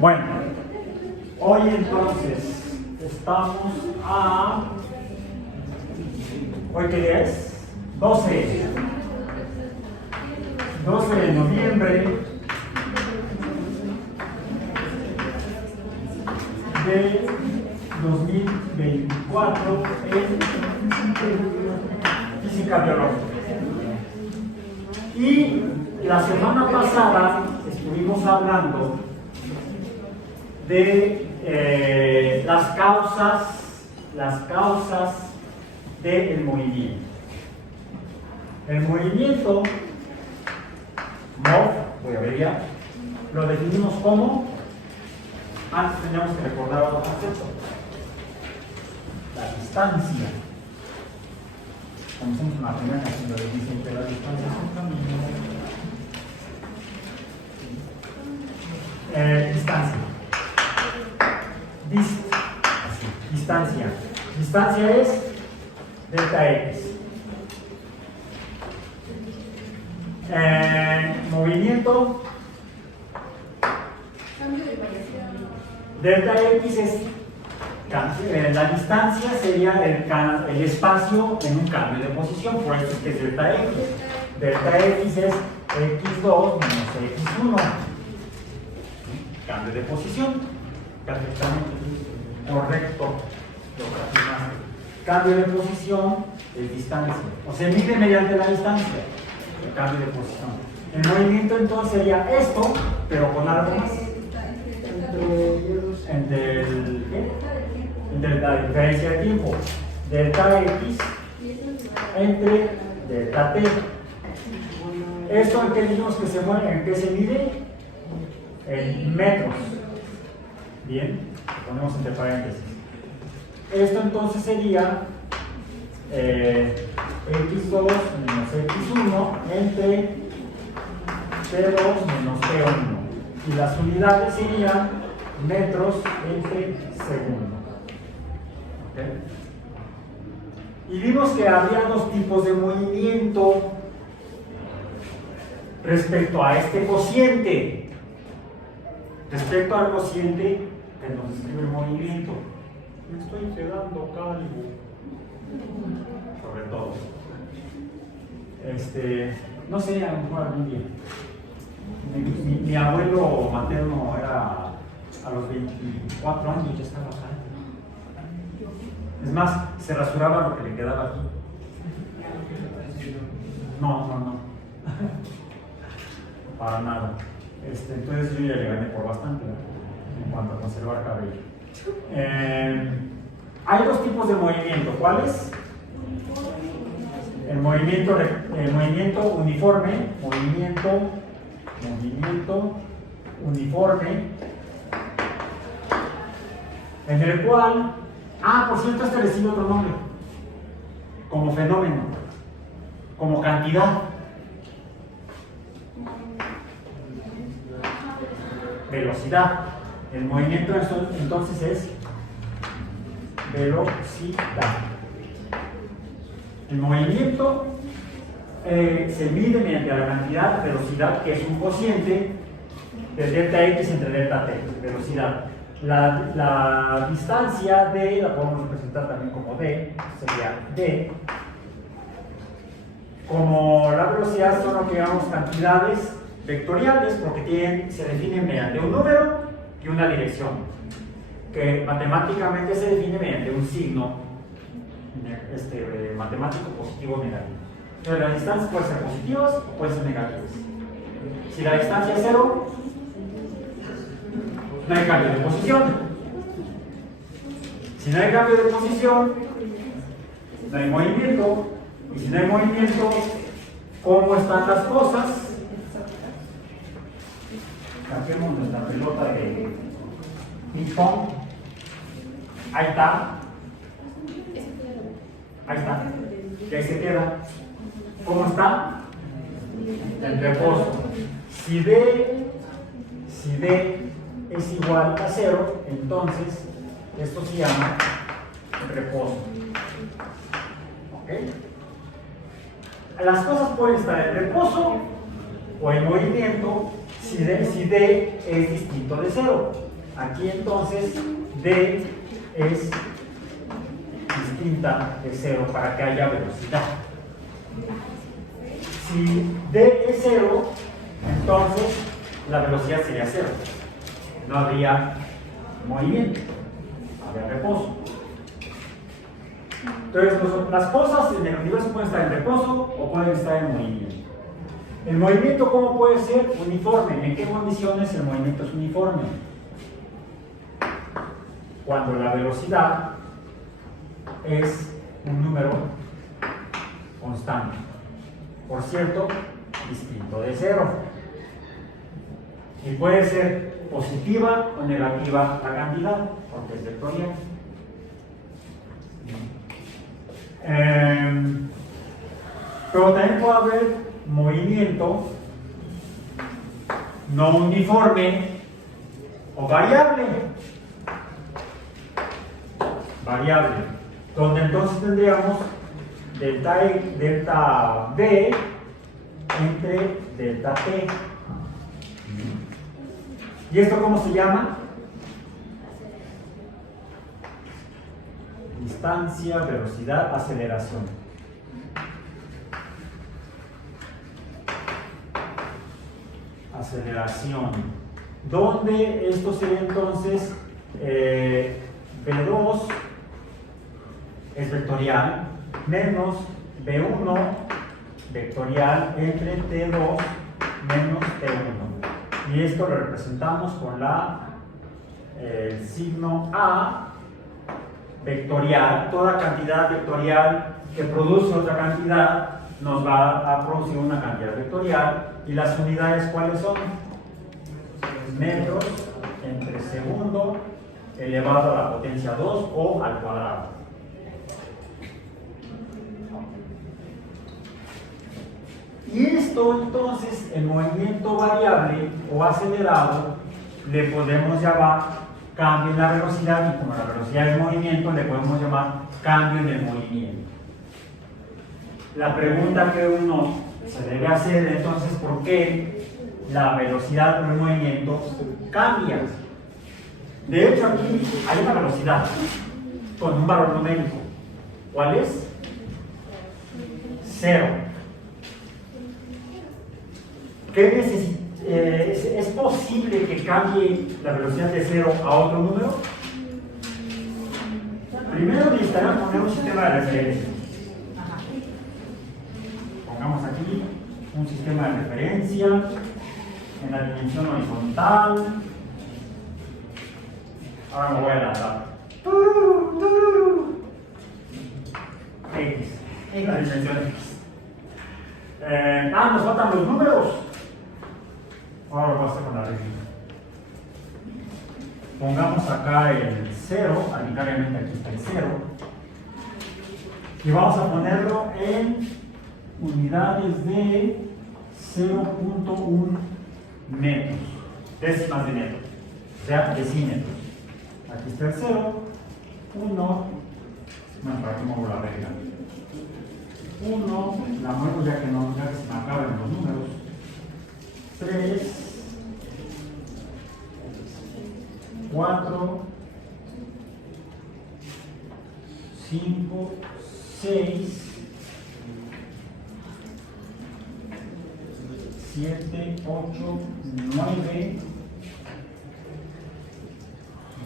Bueno, hoy entonces estamos a... ¿Hoy qué día es? 12 de noviembre de 2024 en física biológica. Y la semana pasada estuvimos hablando de las causas del movimiento. El movimiento, voy a ver ya, lo definimos como, antes teníamos que recordar otro concepto, la distancia. Comencemos con la primera canción, donde dicen que la distancia es un camino. Distancia. Distancia. Distancia es delta X. Movimiento. Delta X es la distancia sería el espacio en un cambio de posición, por eso es que es delta X. Delta X es X2 menos X1. Cambio de posición. Perfectamente. Correcto. Cambio de posición es distancia. O se mide mediante la distancia. El cambio de posición. El movimiento entonces sería esto, pero con algo más. Entre la diferencia de tiempo. Delta X entre delta T. ¿Esto en qué dijimos que se mueve? ¿En qué se mide? En metros. Bien, lo ponemos entre paréntesis. Esto entonces sería X2 menos X1 entre T2 menos T1. Y las unidades serían metros entre segundo. ¿Okay? Y vimos que había dos tipos de movimiento respecto a este cociente. Respecto al cociente que nos describe el movimiento. Me estoy quedando calvo. Sobre todo. No sé, a lo mejor algún día. Mi abuelo materno era a los 24 años, ya estaba acá. Es más, se rasuraba lo que le quedaba aquí. No. Para nada. Entonces yo ya le gané por bastante, ¿no? En cuanto a conservar cabello. Hay dos tipos de movimiento. ¿Cuáles? El movimiento uniforme, movimiento uniforme, en el cual, por cierto, recibe otro nombre, como fenómeno, como cantidad. Velocidad. El movimiento entonces es velocidad. El movimiento se mide mediante la cantidad de velocidad, que es un cociente de delta X entre delta T, velocidad. La distancia D la podemos representar también como D, sería D. Como la velocidad son lo que llamamos cantidades vectoriales, porque se definen mediante un número y una dirección, que matemáticamente se define mediante un signo matemático positivo o negativo. Entonces, las distancias pueden ser positivas o pueden ser negativas. Si la distancia es 0, no hay cambio de posición. Si no hay cambio de posición, no hay movimiento. Y si no hay movimiento, ¿cómo están las cosas? Saquemos nuestra pelota de ping pong. Ahí está. Y ahí se queda. ¿Cómo está? En reposo. Si D es igual a 0, entonces esto se llama reposo. ¿Ok? Las cosas pueden estar en reposo o en movimiento si D es distinto de 0. Aquí entonces D es distinta de 0 para que haya velocidad. Si D es 0, entonces la velocidad sería 0. No habría movimiento, habría reposo. Entonces, las cosas en el universo pueden estar en reposo o pueden estar en movimiento. El movimiento, ¿cómo puede ser? Uniforme. ¿En qué condiciones el movimiento es uniforme? Cuando la velocidad es un número constante. Por cierto, distinto de 0. Y puede ser positiva o negativa la cantidad, porque es vectorial. Pero también puede haber movimiento no uniforme o variable. Variable, donde entonces tendríamos delta V entre delta T. ¿Y esto cómo se llama? Distancia, velocidad, aceleración. Aceleración. Donde esto sería entonces V2 es vectorial menos V1 vectorial entre T2 menos T1. Y esto lo representamos con el signo A vectorial. Toda cantidad vectorial que produce otra cantidad nos va a producir una cantidad vectorial. ¿Y las unidades cuáles son? Metros entre segundo elevado a la potencia 2 o al cuadrado. Y esto entonces, el movimiento variable o acelerado, le podemos llamar cambio en la velocidad, y como la velocidad del movimiento, le podemos llamar cambio en el movimiento. La pregunta que uno se debe hacer entonces, ¿por qué la velocidad del movimiento cambia? De hecho, aquí hay una velocidad con un valor numérico. ¿Cuál es? 0. ¿Es posible que cambie la velocidad de 0 a otro número? Primero necesitamos poner un sistema de referencia. Pongamos aquí un sistema de referencia en la dimensión horizontal. Ahora me voy a lanzar. X. En la dimensión X. Nos faltan los números. Ahora lo voy a hacer con la regla. Pongamos acá el 0, arbitrariamente aquí está el 0. Y vamos a ponerlo en unidades de 0.1 metros. Décimas de metro. O sea, decímetros. Aquí está el 0, 1. Bueno, para que muevo la regla. 1, la muevo ya que se me acaban los números. 3, 4, 5, 6, 7, 8, 9,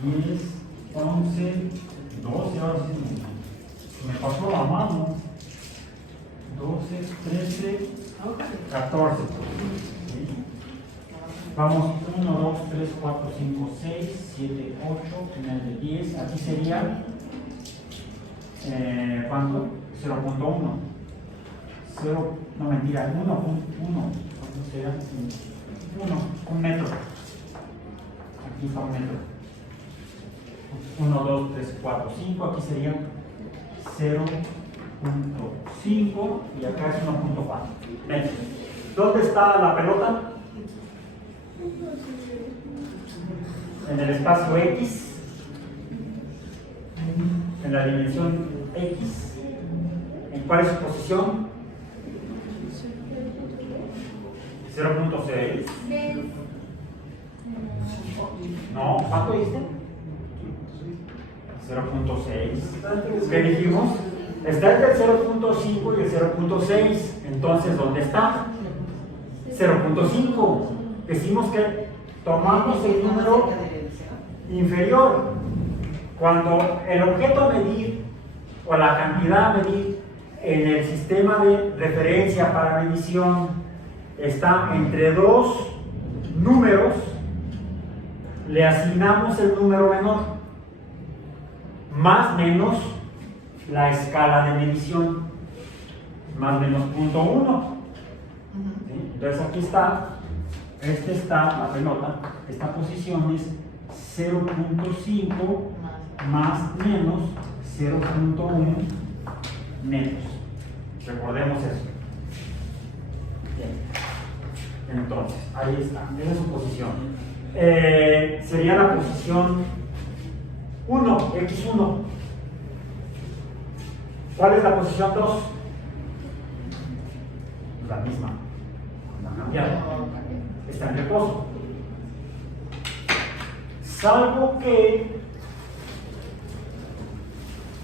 10, 11, 12, ahora sí me pasó la mano. 12, 13, 14. Vamos 1, 2, 3, 4, 5, 6, 7, 8, final de 10. Aquí sería, ¿cuánto? 0.1. 0, no mentira, 1.1. ¿Cuánto será? 1 metro. Aquí está 1 metro. 1, 2, 3, 4, 5. Aquí sería 0.5 y acá es 1.4 metros. ¿Dónde está la pelota? En el espacio X, en la dimensión X. ¿En cuál es su posición? 0.6. No, ¿cuánto diste? 0.6. ¿Qué dijimos? Está entre el 0.5 y el 0.6. Entonces, ¿dónde está? 0.5. Decimos que tomamos el número inferior. Cuando el objeto a medir o la cantidad a medir en el sistema de referencia para medición está entre dos números, le asignamos el número menor, más menos la escala de medición, más menos 0.1. ¿Sí? Entonces aquí está, la pelota, esta posición es 0.5 más menos 0.1 metros. Recordemos eso. Bien. Entonces, ahí está, esa es su posición. Sería la posición 1, x1. ¿Cuál es la posición 2? La misma, no ha cambiado. Está en reposo. Salvo que...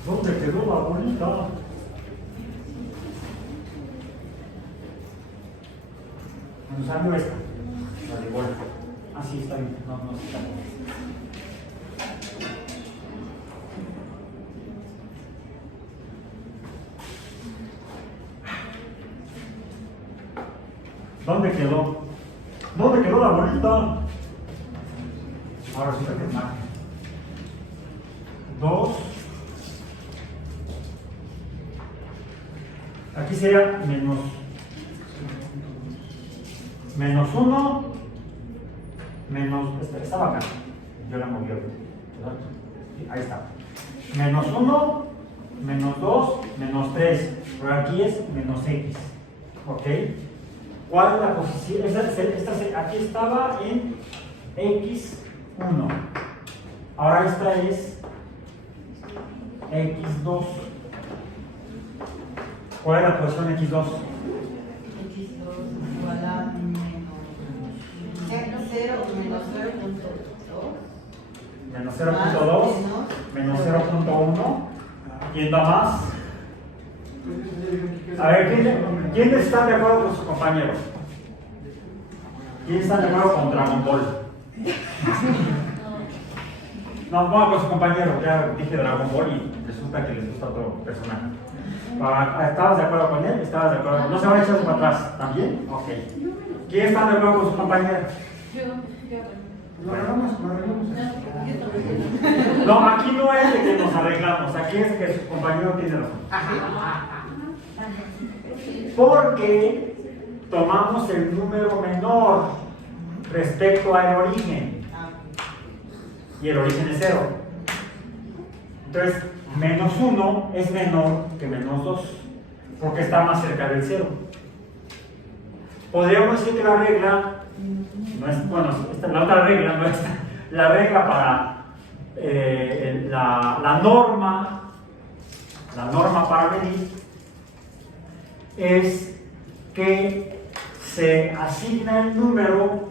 ¿Dónde quedó la bolita? Salvo esta, la de vuelta. Así está bien, no está bien. ¿Dónde quedó? ¿Dónde quedó la bolita? Ahora sí que marca. 2. Aquí sería menos 1, menos, estaba acá, yo la moví, ¿verdad? Ahí está. Menos 1, menos 2, menos 3, por aquí es menos x, ¿ok? ¿Cuál es la posición? Aquí estaba en x1, ahora esta es x2. ¿Cuál es la posición x2? x2 igual a menos 0.2 menos 0.1. ¿Quién da más? A ver, ¿quién está de acuerdo con sus compañeros? ¿Quién está de acuerdo con Dragon Ball? No, con sus compañeros. Ya dije Dragon Ball y resulta que les gusta otro personaje. ¿Estabas de acuerdo con él? ¿Estabas de acuerdo? ¿No se van a echar para atrás? ¿También? Ok. ¿Quién está de acuerdo con sus compañeros? Lo arreglamos. No, aquí no es de que nos arreglamos, aquí es que su compañero tiene razón. Porque tomamos el número menor respecto al origen. Y el origen es 0. Entonces, menos 1 es menor que menos 2, porque está más cerca del 0. Podríamos decir que la regla, no es, bueno, la otra regla no es la regla para la norma para medir es que se asigna el número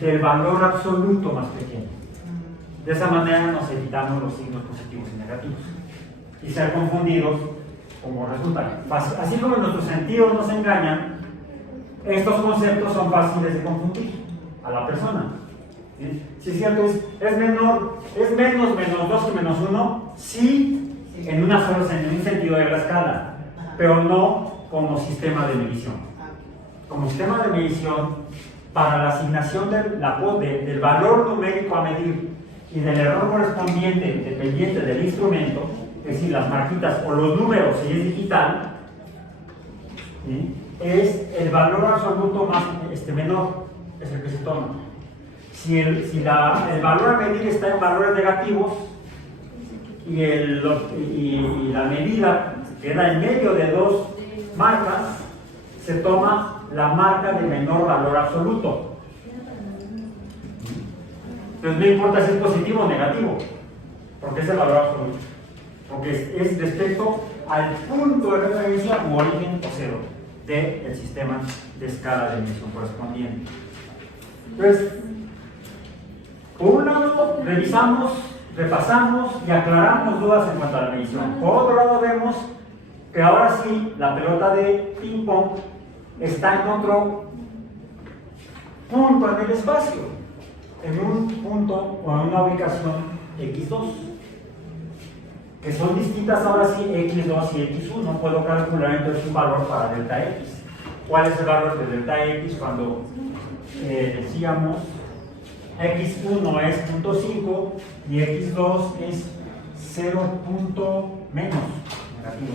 del valor absoluto más pequeño. De esa manera nos evitamos los signos positivos y negativos y ser confundidos como resultan. Así como nuestros sentidos nos engañan, estos conceptos son fáciles de confundir a la persona. ¿Sí? Si es cierto, es menos 2 que menos 1, sí, en un sentido de la escala, pero no como sistema de medición. Como sistema de medición, para la asignación del valor numérico a medir y del error correspondiente dependiente del instrumento, es decir, las marquitas o los números si es digital, ¿sí? Es el valor absoluto más menor, es el que se toma. Si el valor a medir está en valores negativos y la medida queda en medio de dos marcas, se toma la marca de menor valor absoluto. Entonces no importa si es positivo o negativo, porque es el valor absoluto, porque es respecto al punto de referencia u origen o cero del sistema de escala de medición correspondiente. Entonces, Por un lado, revisamos, repasamos y aclaramos dudas en cuanto a la medición. Por otro lado, vemos que ahora sí, la pelota de ping-pong está en otro punto en el espacio, en un punto o en una ubicación x2, que son distintas ahora sí x2 y x1. Puedo calcular entonces un valor para delta x. ¿Cuál es el valor de delta x cuando decíamos x1 es 0.5 y x2 es 0. Menos negativo,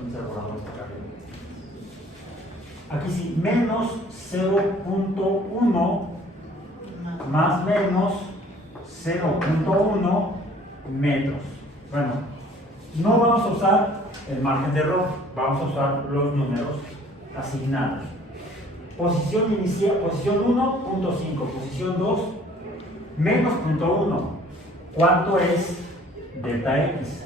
entonces el borrador está acá. Aquí sí, menos 0.1 más menos 0.1 metros. Bueno, no vamos a usar el margen de error, vamos a usar los números asignados. Posición inicial, posición 1, 0.5, posición 2, menos 0.1. ¿Cuánto es delta x?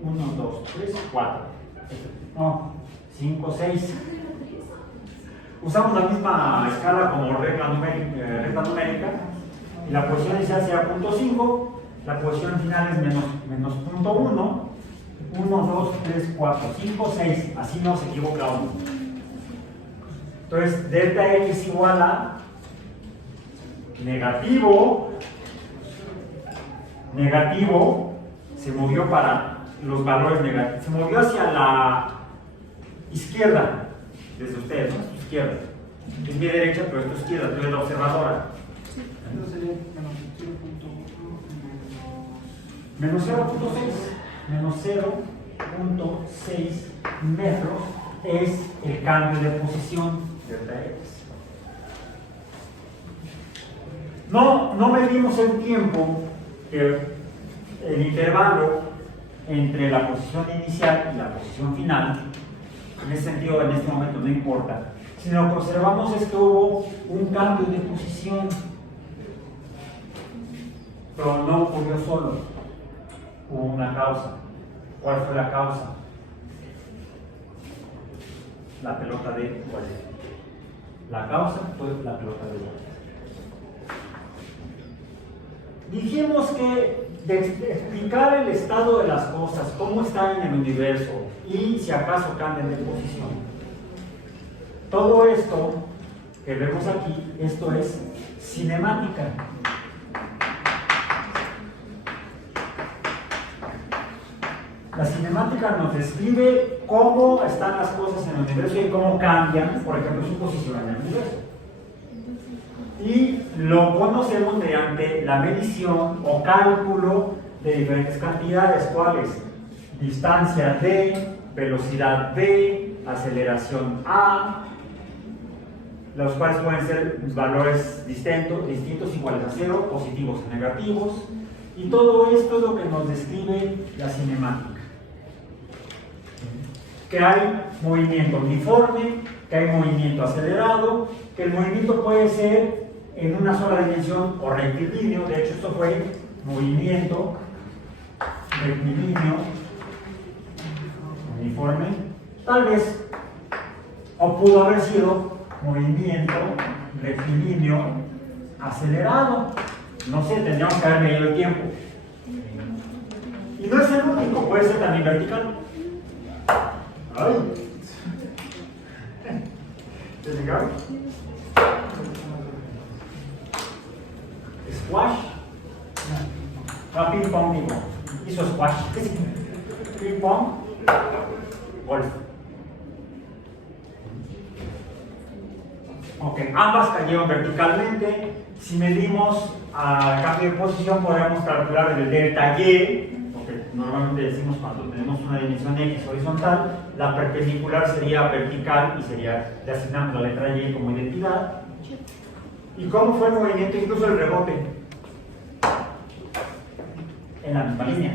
1, 2, 3, 4. No, 5, 6. Usamos la misma escala como recta numérica. Y la posición inicial será 0.5. La posición final es menos 0.1. 1, 2, 3, 4, 5, 6. Así no se equivoca uno. Entonces, delta x igual a negativo. Se movió para los valores negativos. Se movió hacia la izquierda, desde ustedes, ¿no? Izquierda. Es mi derecha, pero es tu izquierda, tú eres la observadora. Entonces sería Menos 0.6. Menos 0.6 metros es el cambio de posición delta x. No medimos el tiempo, el intervalo entre la posición inicial y la posición final. En ese sentido, en este momento no importa. Sino lo que observamos es que hubo un cambio de posición, pero no ocurrió solo. Hubo una causa. ¿Cuál fue la causa? La pelota de bolas. La causa fue la pelota de bolas. Dijimos que de explicar el estado de las cosas, cómo están en el universo y si acaso cambian de posición. Todo esto que vemos aquí, esto es cinemática. La cinemática nos describe cómo están las cosas en el universo y cómo cambian, por ejemplo, su posición en el universo. Y lo conocemos mediante la medición o cálculo de diferentes cantidades, ¿cuáles? Distancia d, velocidad v, aceleración a, los cuales pueden ser valores distintos, iguales a 0, positivos o negativos, y todo esto es lo que nos describe la cinemática. Que hay movimiento uniforme, que hay movimiento acelerado, que el movimiento puede ser en una sola dimensión o rectilíneo. De hecho, esto fue movimiento rectilíneo uniforme, tal vez, o pudo haber sido movimiento rectilíneo acelerado. No sé, tendríamos que haber medido el tiempo. Y no es el único, puede ser también vertical. Ay. ¿Te llegaron? Squash. Ping pong, ping pong. Hizo squash. ¿Qué significa? Ping pong. Golf. Ok, ambas cayeron verticalmente. Si medimos a cambio de posición, podemos calcular el delta y, porque normalmente decimos cuando tenemos una dimensión x horizontal, la perpendicular sería vertical y sería, le asignamos la letra y como identidad. ¿Y cómo fue el movimiento, incluso el rebote? En la misma línea.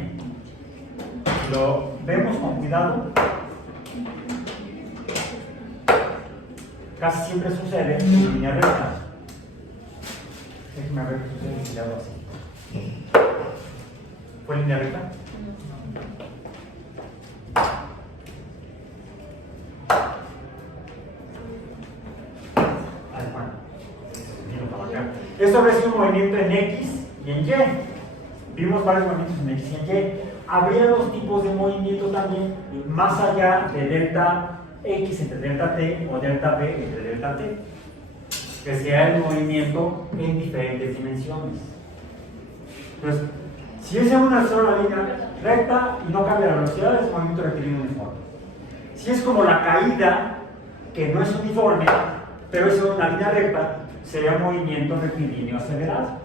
Lo vemos con cuidado. Casi siempre sucede en línea recta. Déjenme ver qué sucede si le hago así. ¿Fue línea recta? Esto habría sido un movimiento en X y en Y. Vimos varios movimientos en X y en Y. Habría dos tipos de movimiento también, más allá de delta X entre delta T o delta P entre delta T, que sea el movimiento en diferentes dimensiones. Entonces, si es en una sola línea recta y no cambia la velocidad, es movimiento rectilíneo uniforme. Si es como la caída, que no es uniforme, pero es una línea recta, sería movimiento rectilíneo acelerado.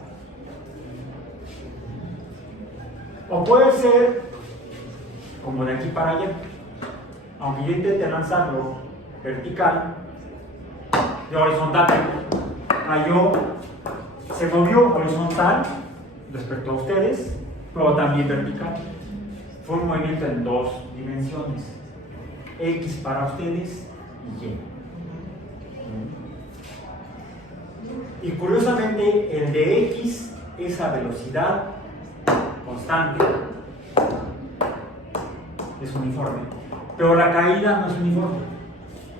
O puede ser como de aquí para allá. Aunque yo intente lanzarlo vertical, de horizontal, cayó, se movió horizontal respecto a ustedes, pero también vertical. Fue un movimiento en dos dimensiones, X para ustedes y Y. Y curiosamente, el de X es a velocidad constante, es uniforme, pero la caída no es uniforme,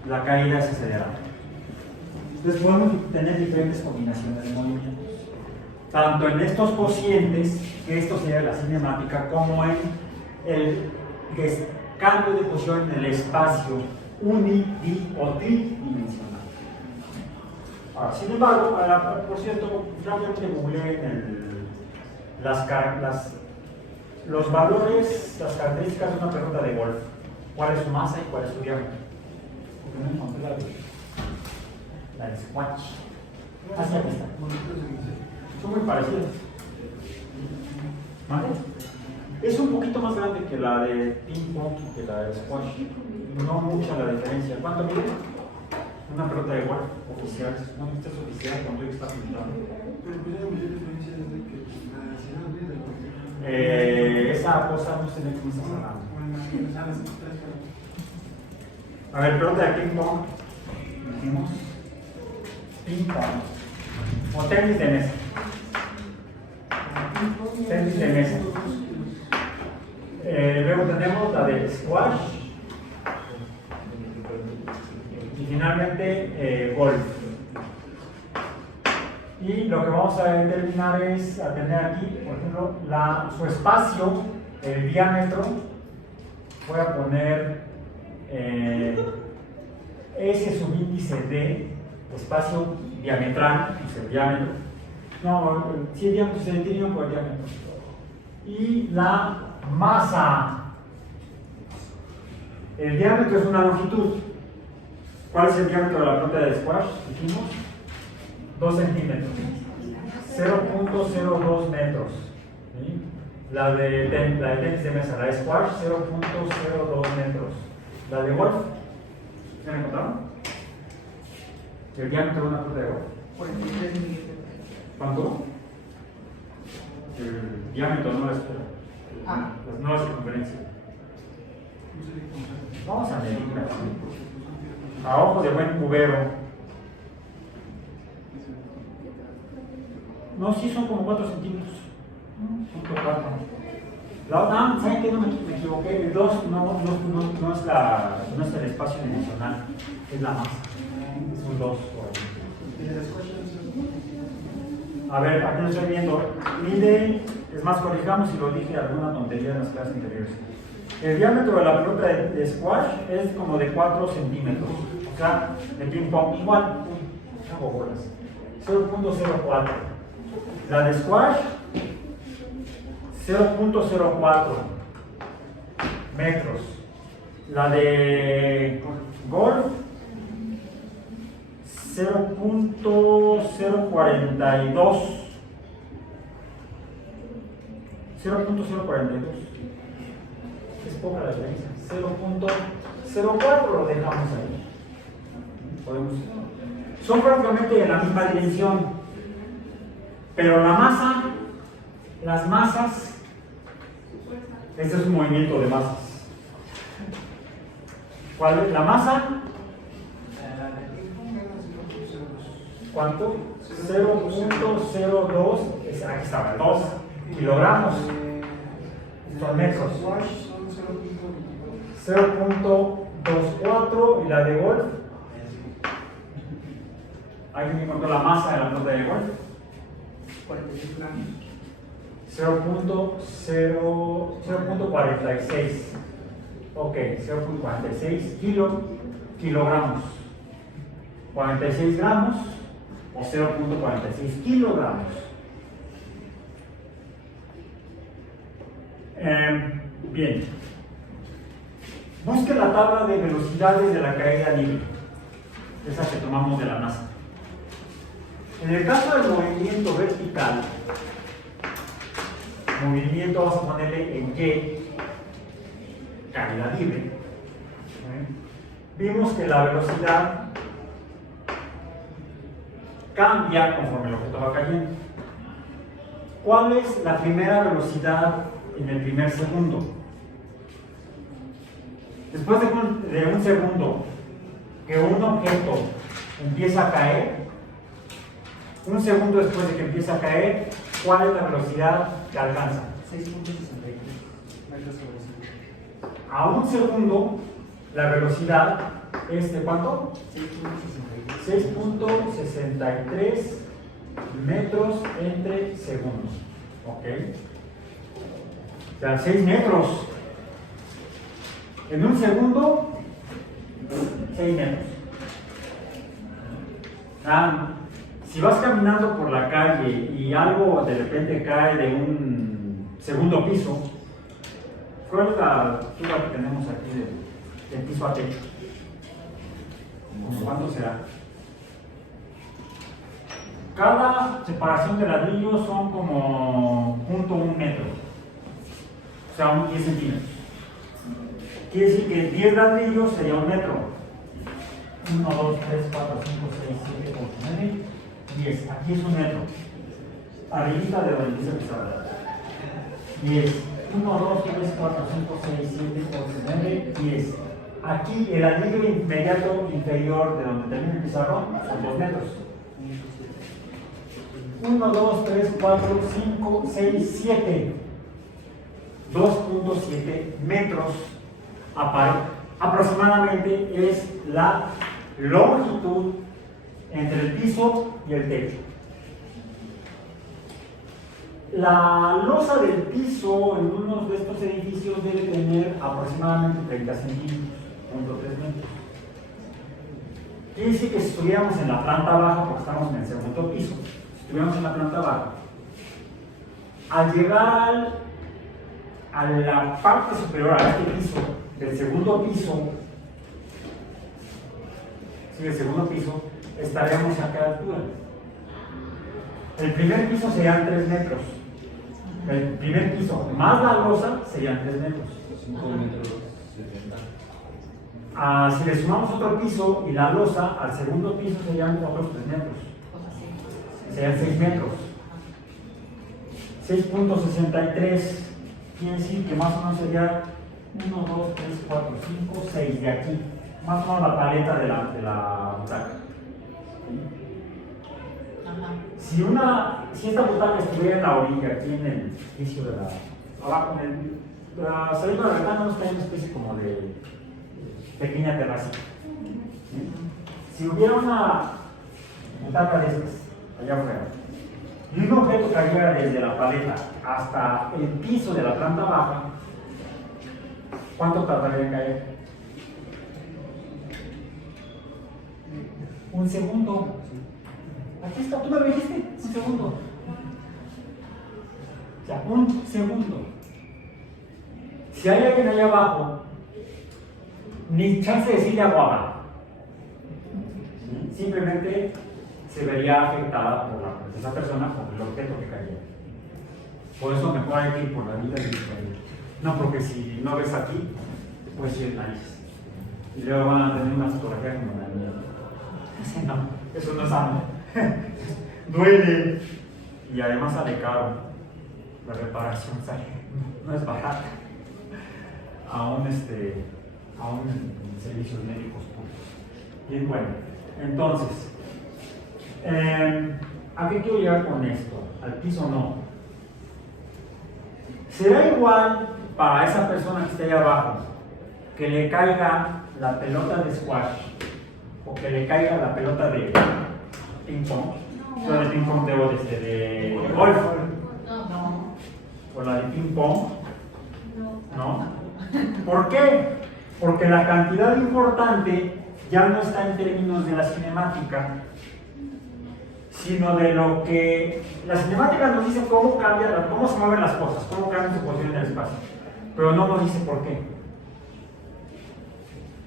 la caída es acelerada. Entonces podemos tener diferentes combinaciones de movimientos, tanto en estos cocientes, que esto sería la cinemática, como en el cambio de posición en el espacio uni, di o tridimensional. Ahora, sin embargo, por cierto, rápidamente googleé los valores, las características de una pelota de golf. ¿Cuál es su masa y cuál es su diámetro? Porque no encontré la de squash. Así aquí está. Son muy parecidas. ¿Vale? Es un poquito más grande que la de ping pong y que la de squash. No mucha la diferencia. ¿Cuánto mide? Una pelota de golf oficial. No, esta es oficial cuando está pintando. Esa cosa no sé de qué me estás hablando. A ver, pelota de ping pong. Dijimos ping pong. O tenis de mesa. Tenis de mesa. Luego tenemos la de squash. Y finalmente golf. Y lo que vamos a determinar es, a tener aquí, por ejemplo, su espacio, el diámetro. Voy a poner ese subíndice de espacio diametral, es el diámetro. No, si el diámetro se define por el diámetro. Y la masa. El diámetro es una longitud. ¿Cuál es el diámetro de la pelota de squash? Dijimos 2 centímetros. 0.02 metros. ¿Sí? La de tenis de mesa, la de squash, 0.02 metros. La de golf, ¿se me encontraron? El diámetro de una pelota de golf. 43 milímetros. ¿Cuánto? El diámetro, no la esfera. No la circunferencia. Vamos a medirla a ojo de buen cubero. No, sí son como 4 centímetros. 4. ¿Saben qué? No me equivoqué. El 2 no es el espacio dimensional, es la masa. Es un 2 por ahí. A ver, aquí lo estoy viendo. Mide, es más, corrijamos si lo dije alguna tontería en las clases anteriores. El diámetro de la pelota de squash es como de 4 centímetros. O sea, de ping pong igual. Hago bolas. 0.04. La de squash, 0.04 metros. La de golf, 0.042. 0.042. Es poca la diferencia. 0.04 lo dejamos ahí. Son prácticamente de la misma dimensión. Pero la masa, las masas, este es un movimiento de masas. ¿Cuál es la masa? ¿Cuánto? 0.02, aquí estaba, 2 kilogramos. Son metros. 0.24 y la de golf. Ahí me encontró la masa de la pelota de golf. 46 gramos. 0.46. Ok, 0.46 kilogramos. 46 gramos o 0.46 kilogramos. Bien. Busque la tabla de velocidades de la caída libre, esa que tomamos de la NASA. En el caso del movimiento vertical, movimiento vamos a ponerle en Y, caída libre. Vimos que la velocidad cambia conforme el objeto va cayendo. ¿Cuál es la primera velocidad en el primer segundo? Después de un segundo que un objeto empieza a caer, un segundo después de que empieza a caer, ¿cuál es la velocidad que alcanza? 6.63 metros sobre segundo. A un segundo, la velocidad es ¿de cuánto? 6.63 metros entre segundos. ¿Ok? O sea, 6 metros. En un segundo, 6 metros. Si vas caminando por la calle y algo de repente cae de un segundo piso, ¿cuál es la altura que tenemos aquí de piso a techo? ¿Cuánto será? Cada separación de ladrillos son como 0.1 metro, o sea, 10 centímetros. Quiere decir que 10 ladrillos sería 1 metro. 1, 2, 3, 4, 5, 6, 7, 8, 9, 10. Aquí es 1 metro. Arribita de donde empieza a pisar. 10. 1, 2, 3, 4, 5, 6, 7, 8, 9, 10. Aquí el anillo inmediato inferior de donde termina el pizarrón son 2 metros. 1, 2, 3, 4, 5, 6, 7. 2.7 metros. Aproximadamente es la longitud entre el piso y el techo. La losa del piso en uno de estos edificios debe tener aproximadamente 30 centímetros, 0.3 metros. Quiere decir que si estuviéramos en la planta baja, porque estamos en el segundo piso, si estuviéramos en la planta baja, al llegar a la parte superior a este piso, del segundo piso, sí, del segundo piso, estaríamos a qué altura. El primer piso serían 3 metros. El primer piso más la losa serían 3 metros. 5 metros 70. Si le sumamos otro piso y la losa, al segundo piso serían otros 3 metros. Serían 6 metros. 6.63. Quiere decir que más o menos sería 1, 2, 3, 4, 5, 6 de aquí. Más o menos la paleta de la butaca. Si esta butaca estuviera en la orilla, aquí en el piso de abajo, en la salida de la ventana, nos cae una especie como de pequeña terracita. Si hubiera una butaca de estas, allá afuera, y un objeto cayera desde la paleta hasta el piso de la planta baja, ¿cuánto tardaría en caer? Un segundo. Aquí está, tú me lo dijiste, un segundo. O sea, un segundo. Si hay alguien allá abajo, ni chance de decirle agua abajo. Simplemente se vería afectada por esa persona, por el objeto que cayó. Por eso mejor hay que ir por la vida y no, porque si no ves aquí, te puedes ir en nariz. Y luego van a tener una fotografía como la mía. No, eso no es sano. Duele y además sale caro. La reparación sale, no es barata. Aún en servicios médicos públicos. Bien, bueno, entonces, ¿a qué quiero llegar con esto? Al piso no. ¿Será igual para esa persona que está ahí abajo que le caiga la pelota de squash o que le caiga la pelota de ping pong? No, La de ping pong de golf. O la de ping pong. ¿No? ¿Por qué? Porque la cantidad importante ya no está en términos de la cinemática, sino de lo que la cinemática nos dice cómo cambia, cómo se mueven las cosas, cómo cambian su posición en el espacio, pero no nos dice por qué.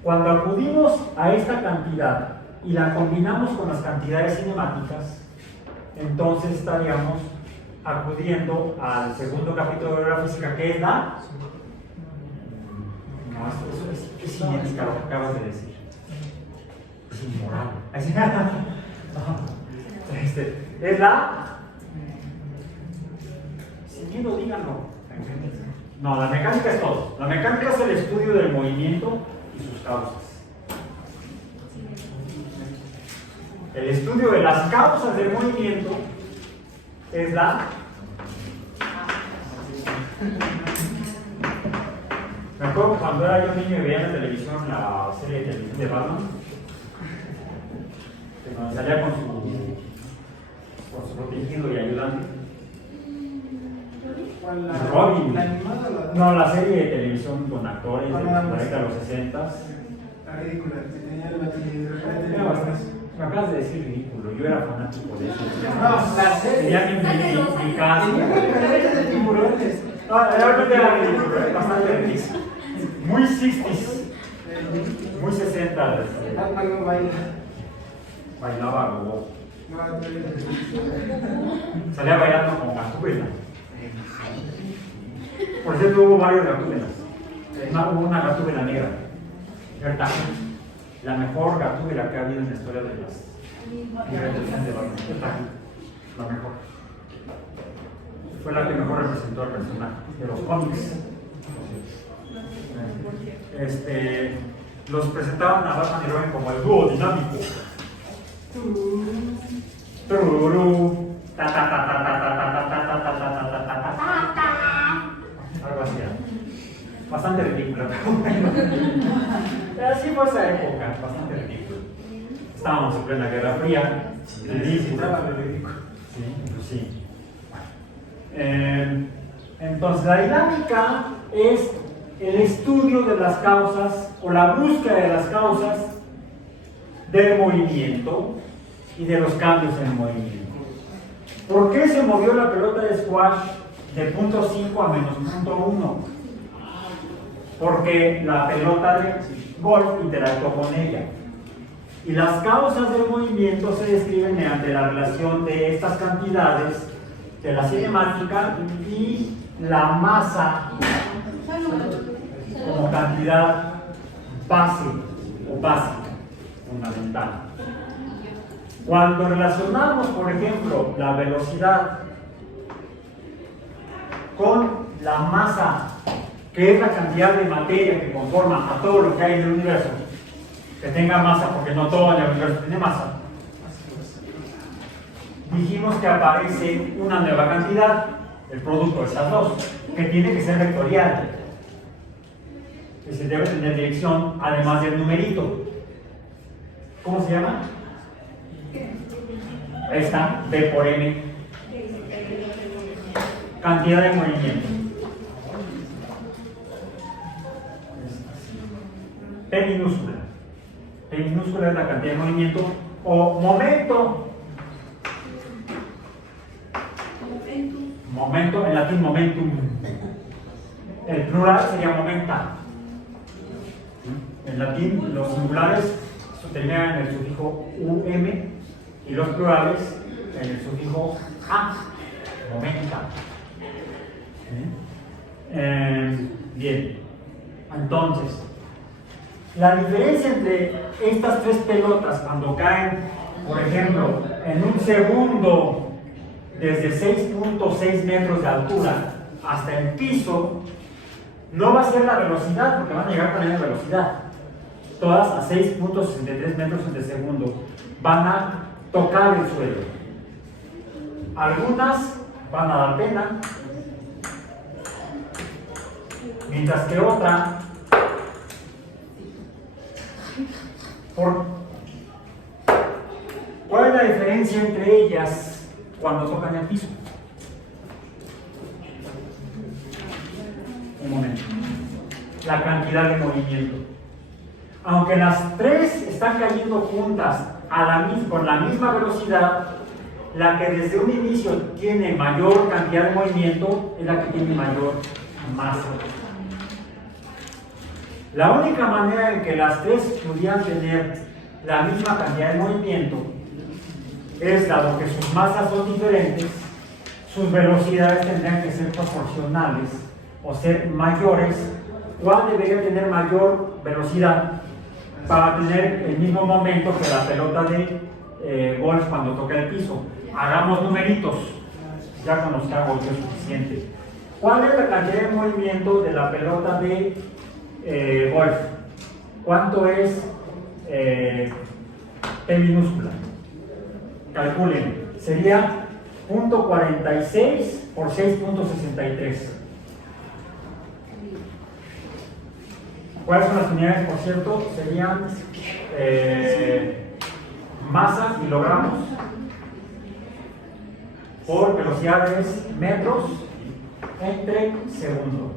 Cuando acudimos a esta cantidad y la combinamos con las cantidades cinemáticas, entonces estaríamos acudiendo al segundo capítulo de la física, que es la... No, eso es cinética lo que acabas de decir. Es inmoral. Es la... Sin miedo, díganlo. No, la mecánica es todo. La mecánica es el estudio del movimiento y sus causas. El estudio de las causas del movimiento es la... Me acuerdo cuando era yo niño y veía en la televisión la serie de televisión de Batman, que cuando salía con su protegido y ayudante. ¿Cuál la? Robin. ¿La animada o la? No, la serie de televisión con actores de la década de los 60. La ridícula, que tenía el Me acabas de decir ridículo, yo era fanático de eso. No, la serie. Tenía mi casa. de tiburones. Realmente era ridículo, bastante ridículo. Muy 60s, muy 60s. Batman no baila. Bailaba gogo. No, Salía bailando con Gatúbela. Por cierto, hubo varios Gatúbelas. Hubo una Gatúbela negra. ¿Verdad? La mejor Gatúbela que ha habido en la historia de las liberaciones de Batman. La mejor. Fue la que mejor representó al personaje de los cómics. Los presentaban a Batman y Robin como el dúo dinámico. Tururú, ta ta ta ta ta ta ta ta ta ta ta ta ta ta ta. Algo así. Bastante ridículo. Pero así fue esa época, bastante ridículo. Estábamos en plena Guerra Fría. Ridículo. Sí. Entonces la dinámica es el estudio de las causas o la búsqueda de las causas del movimiento y de los cambios en el movimiento. ¿Por qué se movió la pelota de squash de punto 5 a menos punto 1? Porque la pelota de golf interactuó con ella. Y las causas del movimiento se describen mediante la relación de estas cantidades de la cinemática y la masa como cantidad base o básica, fundamental. Cuando relacionamos, por ejemplo, la velocidad con la masa, que es la cantidad de materia que conforma a todo lo que hay en el universo, que tenga masa, porque no todo en el universo tiene masa, dijimos que aparece una nueva cantidad, el producto de esas dos, que tiene que ser vectorial, que se debe tener dirección además del numerito. ¿Cómo se llama? Esta, B por M, cantidad de movimiento. P minúscula. P minúscula es la cantidad de movimiento o momento. Momento, en latín momentum. El plural sería momenta. En latín los singulares terminan en el sufijo um y los plurales en el sufijo a. Momenta. Bien. Entonces, la diferencia entre estas tres pelotas cuando caen, por ejemplo, en un segundo desde 6.6 metros de altura hasta el piso, no va a ser la velocidad, porque van a llegar con la misma velocidad. Todas a 6.63 metros de segundo van a tocar el suelo. Algunas van a dar pena, mientras que otra, ¿Cuál es la diferencia entre ellas cuando tocan el piso? Un momento. La cantidad de movimiento. Aunque las tres están cayendo juntas con la misma velocidad, la que desde un inicio tiene mayor cantidad de movimiento es la que tiene mayor masa. La única manera en que las tres pudieran tener la misma cantidad de movimiento es, dado que sus masas son diferentes, sus velocidades tendrían que ser proporcionales o ser mayores. ¿Cuál debería tener mayor velocidad para tener el mismo momento que la pelota de golf cuando toca el piso? Hagamos numeritos, ya con los que hago yo es suficiente. ¿Cuál es la cantidad de movimiento de la pelota de golf? ¿Cuánto es P minúscula? Calculen, sería 0.46 por 6.63. ¿Cuáles son las unidades, por cierto? Serían masa, kilogramos, por velocidades metros entre segundo.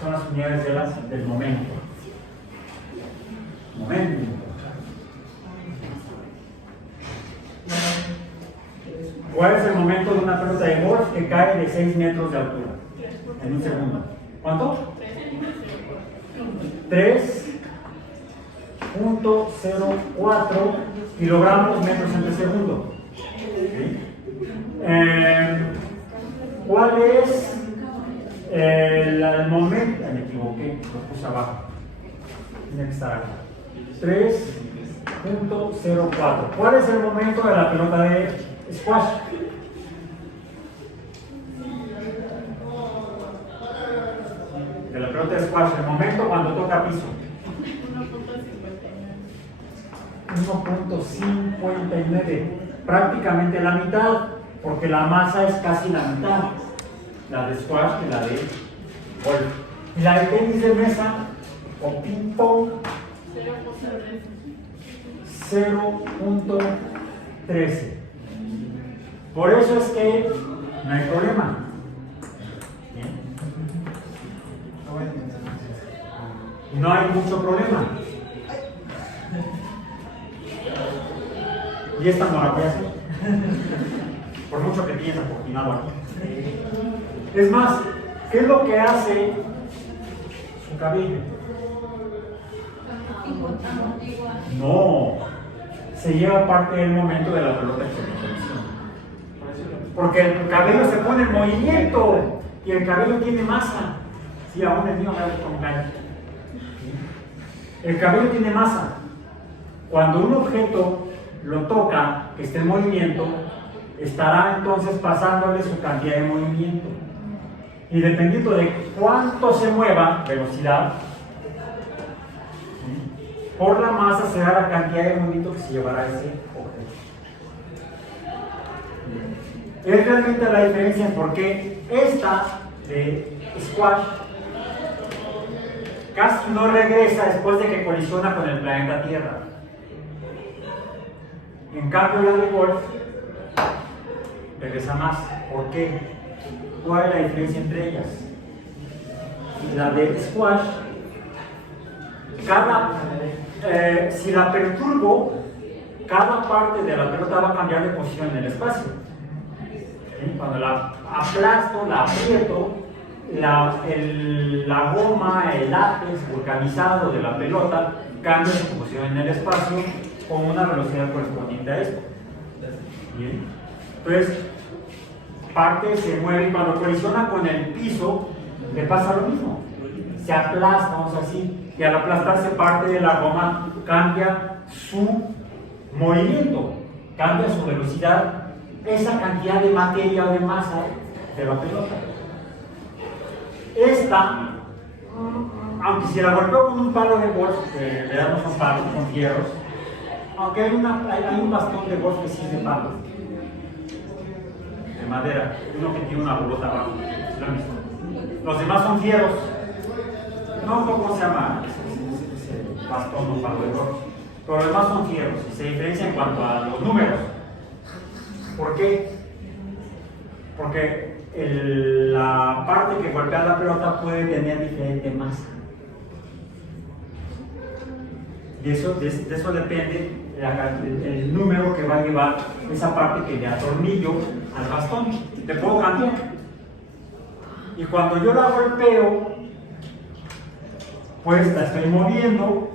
Son las unidades del momento. ¿Cuál es el momento de una pelota de golf que cae de 6 metros de altura en un segundo? ¿Cuánto? 3.04 kilogramos metros entre segundo. ¿Sí? ¿Cuál es el momento? Me equivoqué, lo puse abajo. Tiene que estar aquí. 3.04. ¿Cuál es el momento de la pelota de squash? De la pelota de squash, el momento cuando toca piso. 1.59. Prácticamente la mitad, porque la masa es casi la mitad, la de squash que la de golf. Y la de tenis de mesa o ping pong, 0.13. Por eso es que no hay problema. No hay mucho problema. Y esta no la voy a hacer. Por mucho que piensa afortunado aquí. Es más, ¿qué es lo que hace su cabello? No, se lleva parte del momento de la pelota de exposición. Porque el cabello se pone en movimiento y el cabello tiene masa. Sí, aún el mío me como cae. El cabello tiene masa. Cuando un objeto lo toca, que esté en movimiento, estará entonces pasándole su cantidad de movimiento. Y dependiendo de cuánto se mueva, velocidad, por la masa será la cantidad de movimiento que se llevará ese objeto. Es realmente la diferencia en por qué esta de squash casi no regresa después de que colisiona con el planeta Tierra. En cambio, la de golf regresa más. ¿Por qué? ¿Cuál es la diferencia entre ellas? La de squash, si la perturbo, cada parte de la pelota va a cambiar de posición en el espacio. ¿Sí? Cuando la aplasto, la aprieto, la goma, el látex vulcanizado de la pelota cambia de posición en el espacio con una velocidad correspondiente a esto. Bien. Entonces, parte se mueve y cuando colisiona con el piso le pasa lo mismo. Se aplasta, vamos así, y al aplastarse parte de la goma cambia su movimiento, cambia su velocidad, esa cantidad de materia o de masa de la pelota. Esta, aunque si la golpeo con un palo de golf, que le damos un palo con fierros, aunque hay un bastón de golf que sí es de palo, de madera, uno que tiene una bolota abajo, es lo mismo. Los demás son fierros. No, ¿cómo se llama? Ese bastón o palo de golf. Pero los demás son fierros y se diferencia en cuanto a los números. ¿Por qué? Porque la parte que golpea la pelota puede tener diferente masa. De eso depende el número que va a llevar esa parte que le atornillo al bastón. Le puedo cambiar. Y cuando yo la golpeo, pues la estoy moviendo.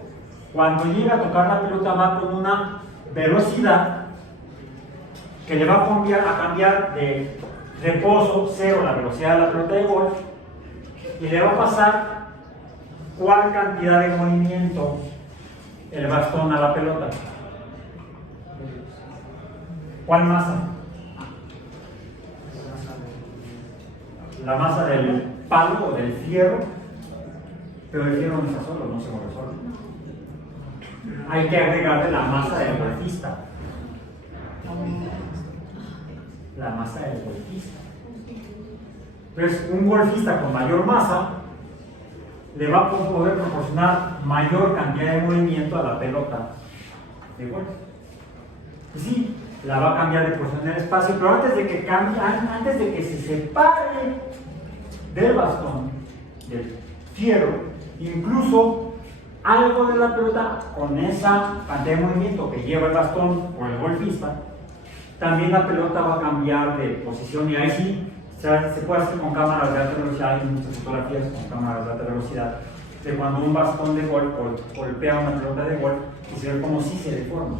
Cuando llega a tocar la pelota va con una velocidad que le va a cambiar de reposo, cero, la velocidad de la pelota de golf, y le va a pasar cuál cantidad de movimiento el bastón a la pelota. ¿Cuál masa? La masa del palo o del fierro, pero el fierro no está solo, no se mueve solo. Hay que agregarle la masa del golfista. La masa del golfista. Pues un golfista con mayor masa le va a poder proporcionar mayor cantidad de movimiento a la pelota de golf. Sí, la va a cambiar de posición en el espacio, pero antes de que cambie, antes de que se separe del bastón, del fierro, incluso algo de la pelota con esa cantidad de movimiento que lleva el bastón o el golfista, también la pelota va a cambiar de posición, y ahí sí se puede hacer con cámaras de alta velocidad. Hay muchas fotografías con cámaras de alta velocidad de cuando un bastón de golf golpea una pelota de golf y se ve como si se deforma.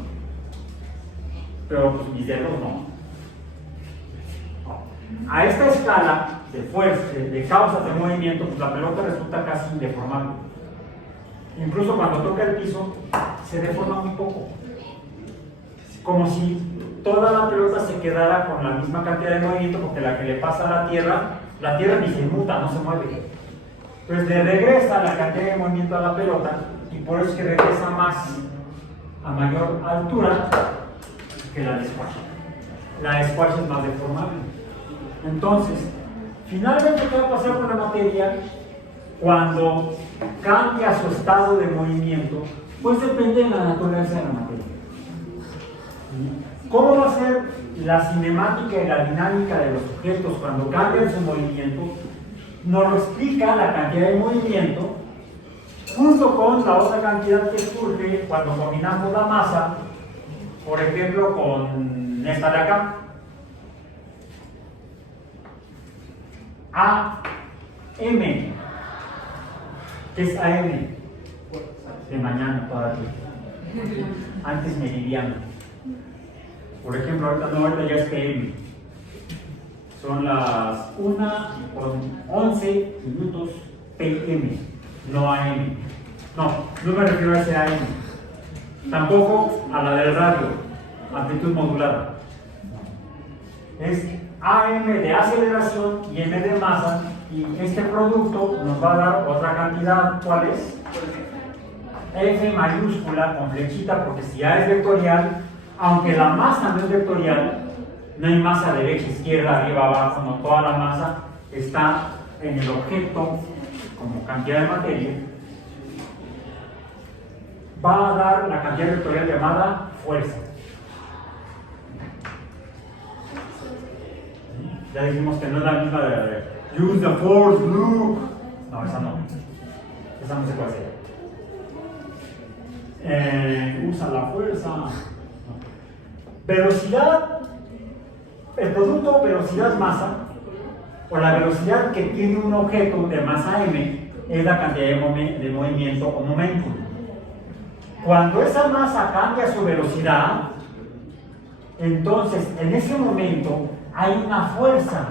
Pero pues mis dedos no. A esta escala de fuerza, de causas de movimiento, pues la pelota resulta casi indeformable. Incluso cuando toca el piso se deforma un poco, como si toda la pelota se quedara con la misma cantidad de movimiento, porque la que le pasa a la tierra ni se muta, no se mueve. Pues le regresa la cantidad de movimiento a la pelota, y por eso es que regresa más a mayor altura que la de squash. La de squash es más deformable. Entonces, finalmente, ¿qué va a pasar con la materia cuando cambia su estado de movimiento? Pues depende de la naturaleza de la materia. ¿Cómo va a ser la cinemática y la dinámica de los objetos cuando cambian su movimiento? Nos lo explica la cantidad de movimiento junto con la otra cantidad que surge cuando combinamos la masa, por ejemplo, con esta de acá. AM. ¿Qué es AM? De mañana todavía. Antes meridiano. Por ejemplo, ahorita ya es PM. Son las 1:11 PM, no AM. No me refiero a ese AM. Tampoco a la del radio, amplitud modulada. Es AM de aceleración y M de masa, y este producto nos va a dar otra cantidad. ¿Cuál es? F mayúscula con flechita, porque si ya es vectorial, aunque la masa no es vectorial, no hay masa derecha, izquierda, arriba, abajo, no, toda la masa está en el objeto como cantidad de materia. Va a dar la cantidad vectorial llamada fuerza. Ya dijimos que no es la misma de use the force, Luke. No, esa no. Esa no se puede hacer. Usa la fuerza. No. Velocidad, el producto velocidad-masa, o la velocidad que tiene un objeto de masa m, es la cantidad de movimiento o momento. Cuando esa masa cambia su velocidad, entonces en ese momento hay una fuerza,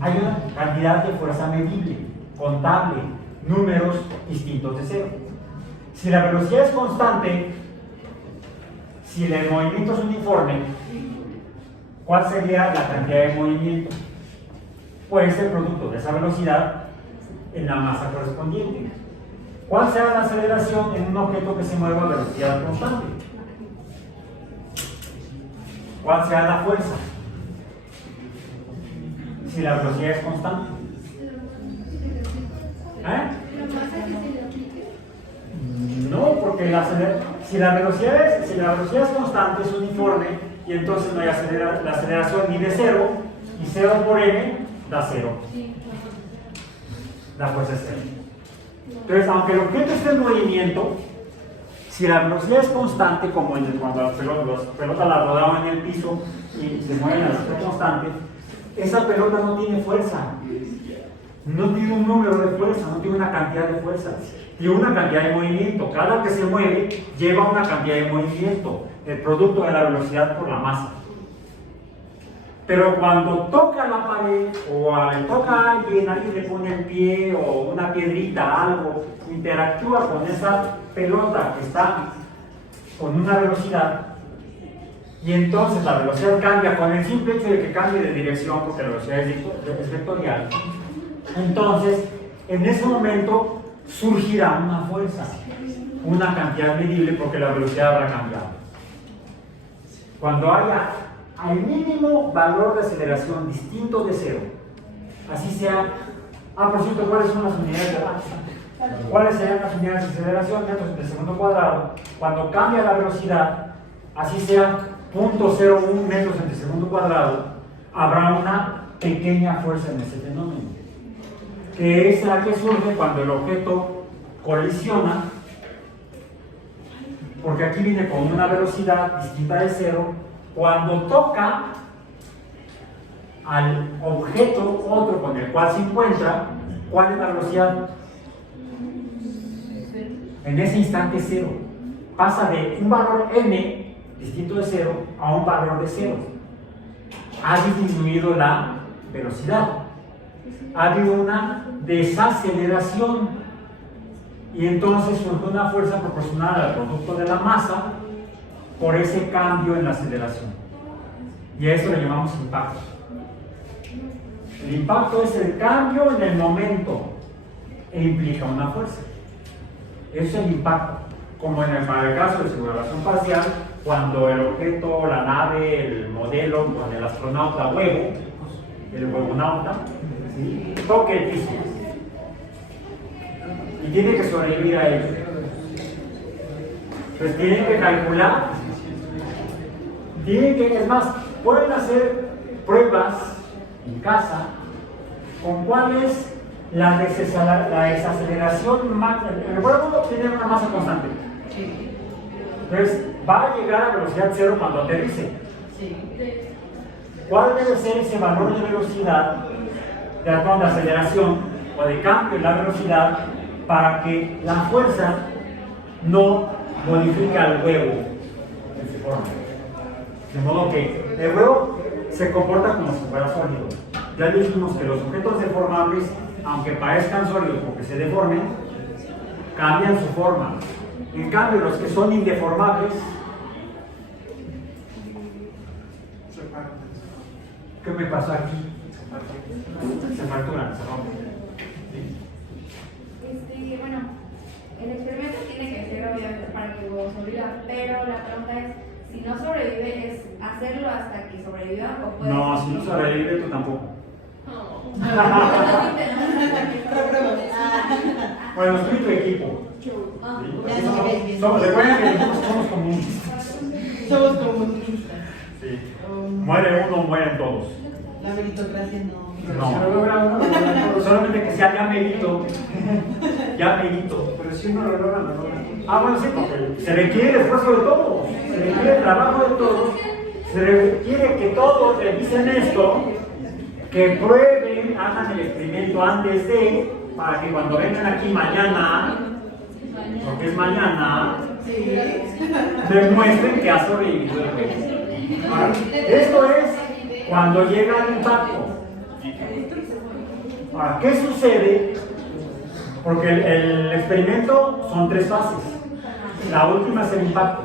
hay una cantidad de fuerza medible, contable, números distintos de cero. Si la velocidad es constante, si el movimiento es uniforme, ¿cuál sería la cantidad de movimiento? Pues el producto de esa velocidad en la masa correspondiente. ¿Cuál será la aceleración en un objeto que se mueva a velocidad constante? ¿Cuál será la fuerza si la velocidad es constante? No, porque si la velocidad es constante, es uniforme, y entonces no hay la aceleración mide 0, y 0 por m da 0. La fuerza es 0. Entonces, aunque el objeto esté en movimiento, si la velocidad es constante, como cuando las pelotas la rodaban en el piso y se mueven a velocidad constante, esa pelota no tiene fuerza. No tiene un número de fuerza, no tiene una cantidad de fuerza. Tiene una cantidad de movimiento. Cada que se mueve lleva una cantidad de movimiento, el producto de la velocidad por la masa. Pero cuando toca la pared o le toca a alguien le pone el pie o una piedrita, algo, interactúa con esa pelota que está con una velocidad, y entonces la velocidad cambia con el simple hecho de que cambie de dirección, porque la velocidad es vectorial. Entonces, en ese momento surgirá una fuerza, una cantidad medible, porque la velocidad habrá cambiado. Cuando haya al mínimo valor de aceleración distinto de 0, así sea, por cierto, ¿cuáles son las unidades de masa? ¿Cuáles serían las unidades de aceleración? Metros de segundo cuadrado. Cuando cambia la velocidad, así sea 0.01 metros en segundo cuadrado, habrá una pequeña fuerza en ese fenómeno, que es la que surge cuando el objeto colisiona, porque aquí viene con una velocidad distinta de 0. Cuando toca al objeto otro con el cual se encuentra, ¿cuál es la velocidad? En ese instante 0. Pasa de un valor m distinto de 0 a un valor de 0. Ha disminuido la velocidad. Ha habido una desaceleración. Y entonces surge una fuerza proporcional al producto de la masa por ese cambio en la aceleración. Y a eso le llamamos impacto. El impacto es el cambio en el momento e implica una fuerza. Eso es el impacto. Como para el caso de simulación parcial, cuando el objeto, la nave, el modelo, con el astronauta huevo, el huevonauta, ¿sí?, toque el piso y tiene que sobrevivir a ello. Pues tienen que calcular, es más, pueden hacer pruebas en casa con cuál es la desaceleración máxima. El huevo tiene una masa constante. Entonces, va a llegar a velocidad 0 cuando aterrice. ¿Cuál debe ser ese valor de velocidad, de aceleración o de cambio en la velocidad, para que la fuerza no modifique al huevo en su forma? De modo que el huevo se comporta como si fuera sólido. Ya dijimos que los objetos deformables, aunque parezcan sólidos porque se deformen, cambian su forma. En cambio, los que son indeformables, ¿qué me pasó aquí? Se fracturan, se rompen. Bueno, el experimento tiene que ser obviamente para que sobreviva, pero la pregunta es, si no sobrevive, ¿es hacerlo hasta que sobreviva o puede? No, si no sobrevive, tú tampoco. Bueno, estoy tu equipo. Recuerden que somos comunistas. Somos comunistas. Sí. Muere uno, mueren todos. La meritocracia no. No, solamente que sea ya mérito. Ya mérito. Pero si uno lo logra, lo logra. Bueno, sí, porque se requiere el esfuerzo de todos, se requiere el trabajo de todos, se requiere que todos revisen esto, que prueben, hagan el experimento antes de, para que cuando vengan aquí mañana, porque es mañana, demuestren que ha sobrevivido el juego. Esto es cuando llega el impacto. Ahora, ¿qué sucede? Porque el experimento son 3 fases. La última es el impacto.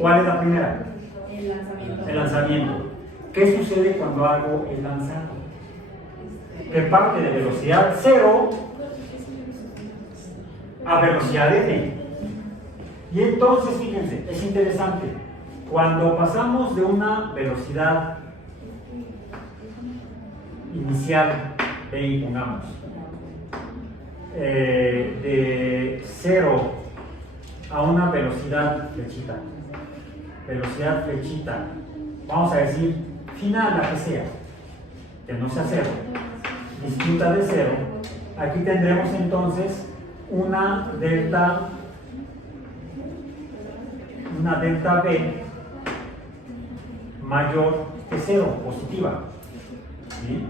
¿Cuál es la primera? El lanzamiento. El lanzamiento. ¿Qué sucede cuando algo es lanzado? Que parte de velocidad 0 a velocidad n. Y entonces, fíjense, es interesante. Cuando pasamos de una velocidad inicial, v, pongamos, de 0 a una velocidad flechita vamos a decir, final, la que sea, que no sea cero, distinta de cero, aquí tendremos entonces una delta B mayor que cero, positiva. ¿Sí?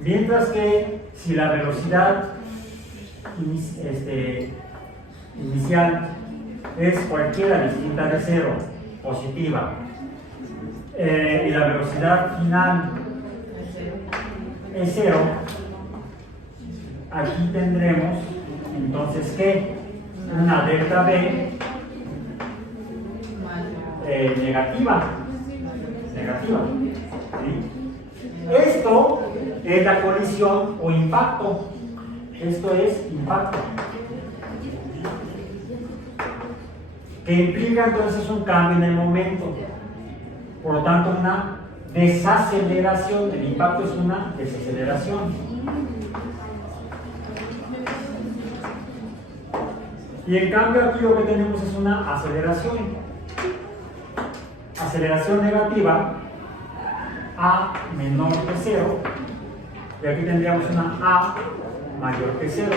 Mientras que si la velocidad inicial es cualquiera distinta de cero, positiva, y la velocidad final es cero, aquí tendremos entonces que una delta B negativa. ¿Sí? Esto es la colisión o impacto. Esto es impacto. Que implica entonces un cambio en el momento. Por lo tanto, una desaceleración. El impacto es una desaceleración. Y en cambio aquí lo que tenemos es una aceleración. Aceleración negativa, A menor que cero, y aquí tendríamos una A mayor que cero.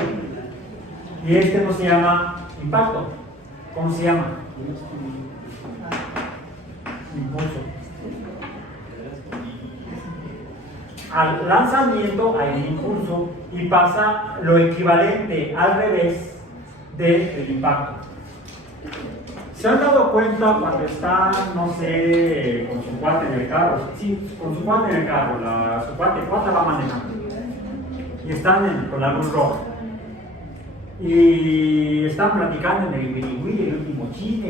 Y este no se llama impacto. ¿Cómo se llama? Impulso. Al lanzamiento hay un impulso y pasa lo equivalente al revés del impacto. ¿Se han dado cuenta cuando están, no sé, con su cuate en el carro? Sí, con su cuate en el carro, su cuate va manejando. Y están con la luz roja. Y están platicando en el wiri-wiri, el último chisme,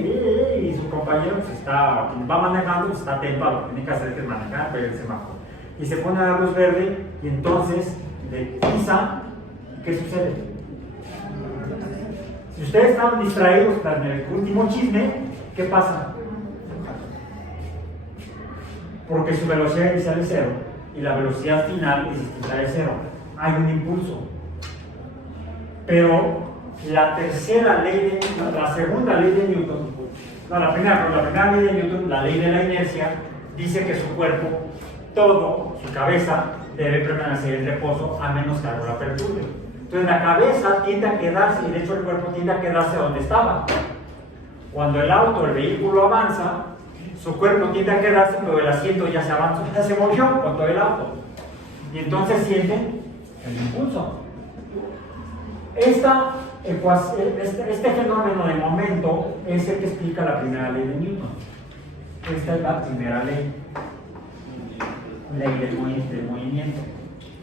y su compañero pues, va manejando, pues, está atento a lo que tiene que hacer, que es manejar, pero el semáforo. Y se pone la luz verde, y entonces le pisa, ¿qué sucede? Si ustedes estaban distraídos en el último chisme, ¿qué pasa? Porque su velocidad inicial es cero y la velocidad final es distinta de cero. Hay un impulso. Pero la segunda ley de Newton, la primera ley de Newton, la ley de la inercia, dice que su cuerpo, su cabeza, debe permanecer en reposo a menos que algo la perturbe. Entonces la cabeza tiende a quedarse, y de hecho el cuerpo tiende a quedarse donde estaba. Cuando el vehículo avanza, su cuerpo tiende a quedarse, pero el asiento ya se avanzó, ya se movió con todo el auto. Y entonces sienten el impulso. Este fenómeno de momento es el que explica la primera ley de Newton. Esta es la primera ley del movimiento,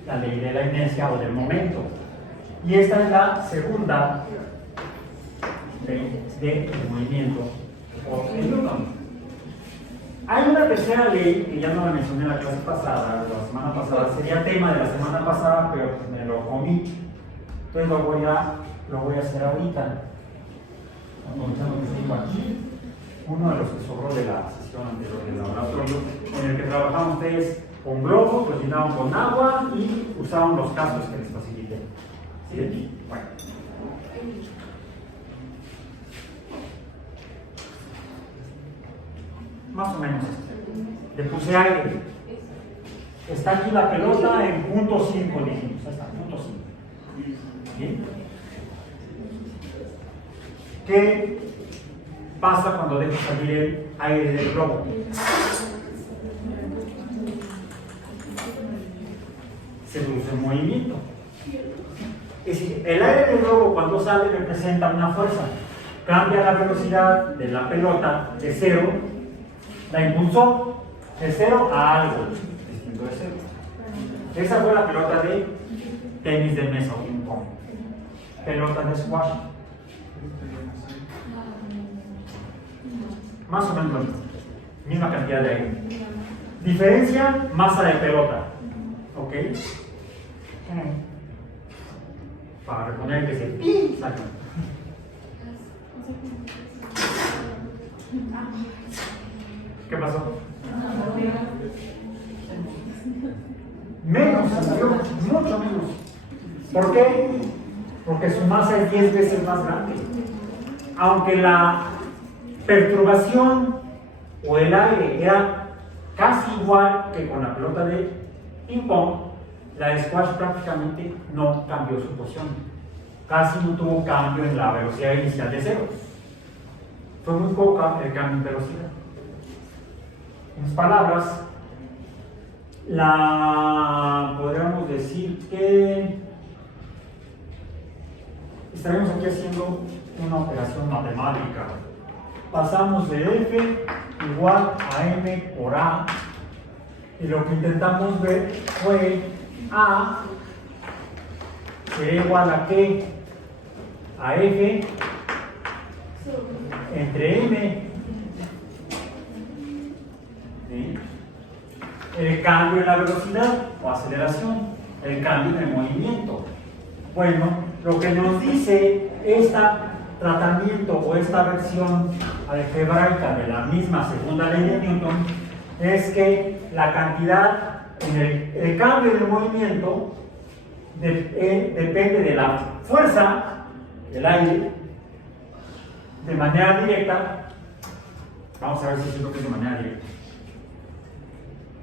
la ley de la inercia o del momento. Y esta es la segunda ley del movimiento o de Newton. Hay una tercera ley que ya no la mencioné en la clase pasada, la semana pasada, sería tema de la semana pasada, pero pues me lo comí. Entonces lo voy a hacer ahorita. Aprovechando que tengo aquí uno de los que sobró de la sesión anterior del laboratorio, en el que trabajaban ustedes con globos, los llenaban con agua y usaban los casos que les facilité. ¿Sí? Bueno. Más o menos esto. Le puse aire. Está aquí la pelota en punto 5, dijimos. Ahí está, punto 5. ¿Bien? ¿Qué pasa cuando dejo salir el aire del globo? Se produce un movimiento. Es decir, el aire del globo cuando sale representa una fuerza. Cambia la velocidad de la pelota de cero, la impulsó de cero a algo distinto de cero. Esa fue la pelota de tenis de mesa o ping pong. Pelota de squash. Más o menos lo mismo. Misma cantidad de aire. Diferencia, masa de pelota. ¿Ok? Para reponer que se ¡pim! Salga. ¿Qué pasó? Menos, mucho menos. ¿Por qué? Porque su masa es 10 veces más grande. Aunque la perturbación o el aire era casi igual que con la pelota de ping pong, la de squash prácticamente no cambió su posición. Casi no tuvo cambio en la velocidad inicial de cero. Fue muy poca el cambio en velocidad. En otras palabras, podríamos decir que estaremos aquí haciendo una operación matemática. Pasamos de F igual a M por A, y lo que intentamos ver fue A sería igual a ¿qué? A F entre M. ¿Sí? El cambio en la velocidad o aceleración, el cambio en el movimiento. Bueno, lo que nos dice este tratamiento o esta versión algebraica de la misma segunda ley de Newton es que la cantidad en el cambio del movimiento depende de la fuerza del aire de manera directa. Vamos a ver si es lo que es de manera directa.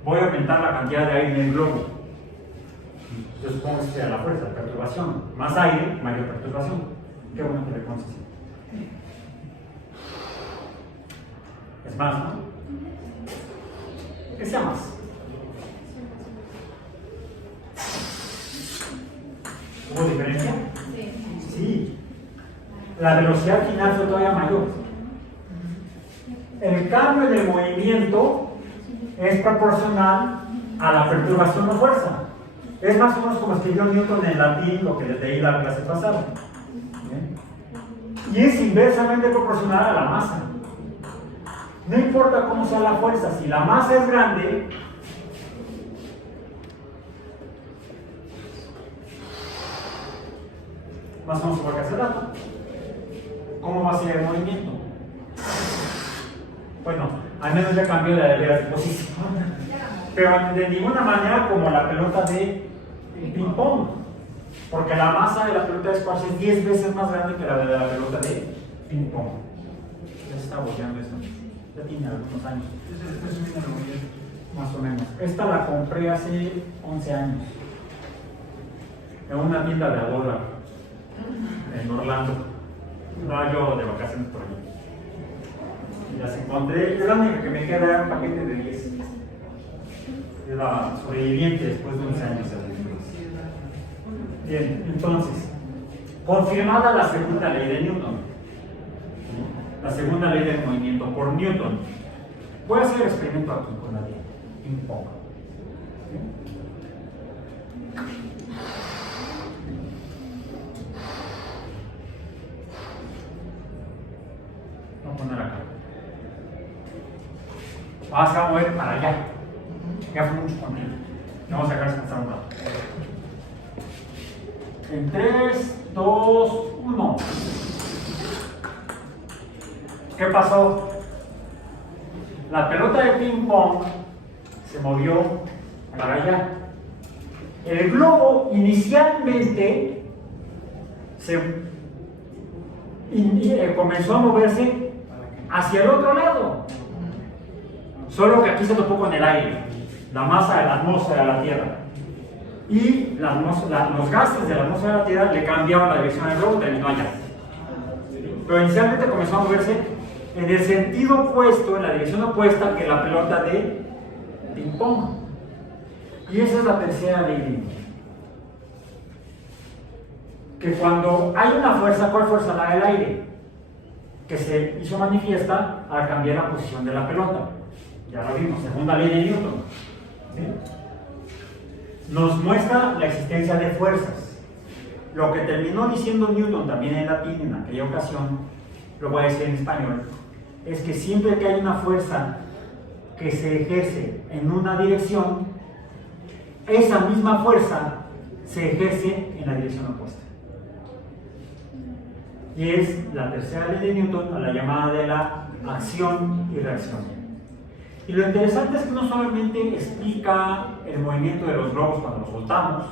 Voy a aumentar la cantidad de aire en el globo. Yo supongo que sea la fuerza, la perturbación. Más aire, mayor perturbación. Qué bueno que le pones así. Es más, ¿no? Que sea más. ¿Hubo diferencia? Sí. Sí. La velocidad final fue todavía mayor. El cambio en el movimiento es proporcional a la perturbación o fuerza. Es más o menos como escribió Newton en latín, lo que les leí la clase pasada. ¿Bien? Y es inversamente proporcional a la masa. No importa cómo sea la fuerza, si la masa es grande, más o menos igual que hace rato, ¿cómo va a ser el movimiento? Bueno, al menos ya cambió de posición, pero de ninguna manera como la pelota de ping pong, porque la masa de la pelota de squash es 10 veces más grande que la de la pelota de ping pong. Ya se está volteando esto, ya tiene algunos años, más o menos. Esta la compré hace 11 años en una tienda de $1 en Orlando. No, yo de vacaciones por allí. Y las encontré, yo la única que me queda era un paquete de 10. Era sobreviviente después de 11 años. Bien, entonces, confirmada la segunda ley de Newton, la segunda ley del movimiento por Newton. Voy a hacer el experimento aquí con la de ping pong. Vamos a poner acá. Vas a mover para allá. Ya fue mucho contigo. Vamos a dejar descansar un rato. En 3, 2, 1. ¿Qué pasó? La pelota de ping pong se movió para allá. El globo inicialmente comenzó a moverse hacia el otro lado. Solo que aquí se topó con el aire, la masa de la atmósfera de la Tierra. Y los gases de la atmósfera de la Tierra le cambiaron la dirección del globo, terminó allá. Pero inicialmente comenzó a moverse en el sentido opuesto, en la dirección opuesta que la pelota de ping pong. Y esa es la tercera ley de Newton. Que cuando hay una fuerza, ¿cuál fuerza? La del aire, que se hizo manifiesta al cambiar la posición de la pelota. Ya lo vimos, segunda ley de Newton. ¿Sí? Nos muestra la existencia de fuerzas. Lo que terminó diciendo Newton también en latín en aquella ocasión, lo voy a decir en español, es que siempre que hay una fuerza que se ejerce en una dirección, esa misma fuerza se ejerce en la dirección opuesta. Y es la tercera ley de Newton, a la llamada de la acción y reacción. Y lo interesante es que no solamente explica el movimiento de los globos cuando los soltamos,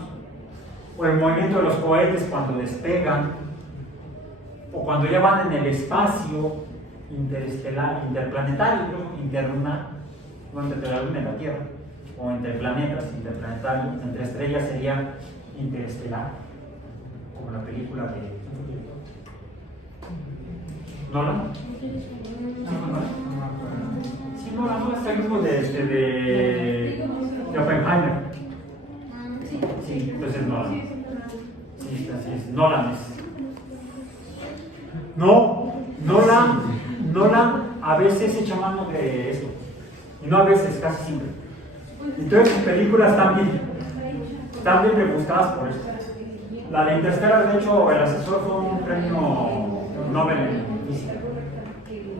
o el movimiento de los cohetes cuando despegan, o cuando ya van en el espacio interestelar, interplanetario, interlunar, no entre la Luna y la Tierra, o entre planetas, interplanetario, entre estrellas sería interestelar, como la película de Nolan. Sí, Nolan, no es el mismo de Oppenheimer. Sí, entonces Nolan. Sí, así es, Nolan es. No, Nolan a veces echa mano de esto. Y no a veces, casi siempre. Entonces sus películas están bien rebuscadas por eso. La de Interstellar, de hecho, el asesor fue un premio Nobel en física,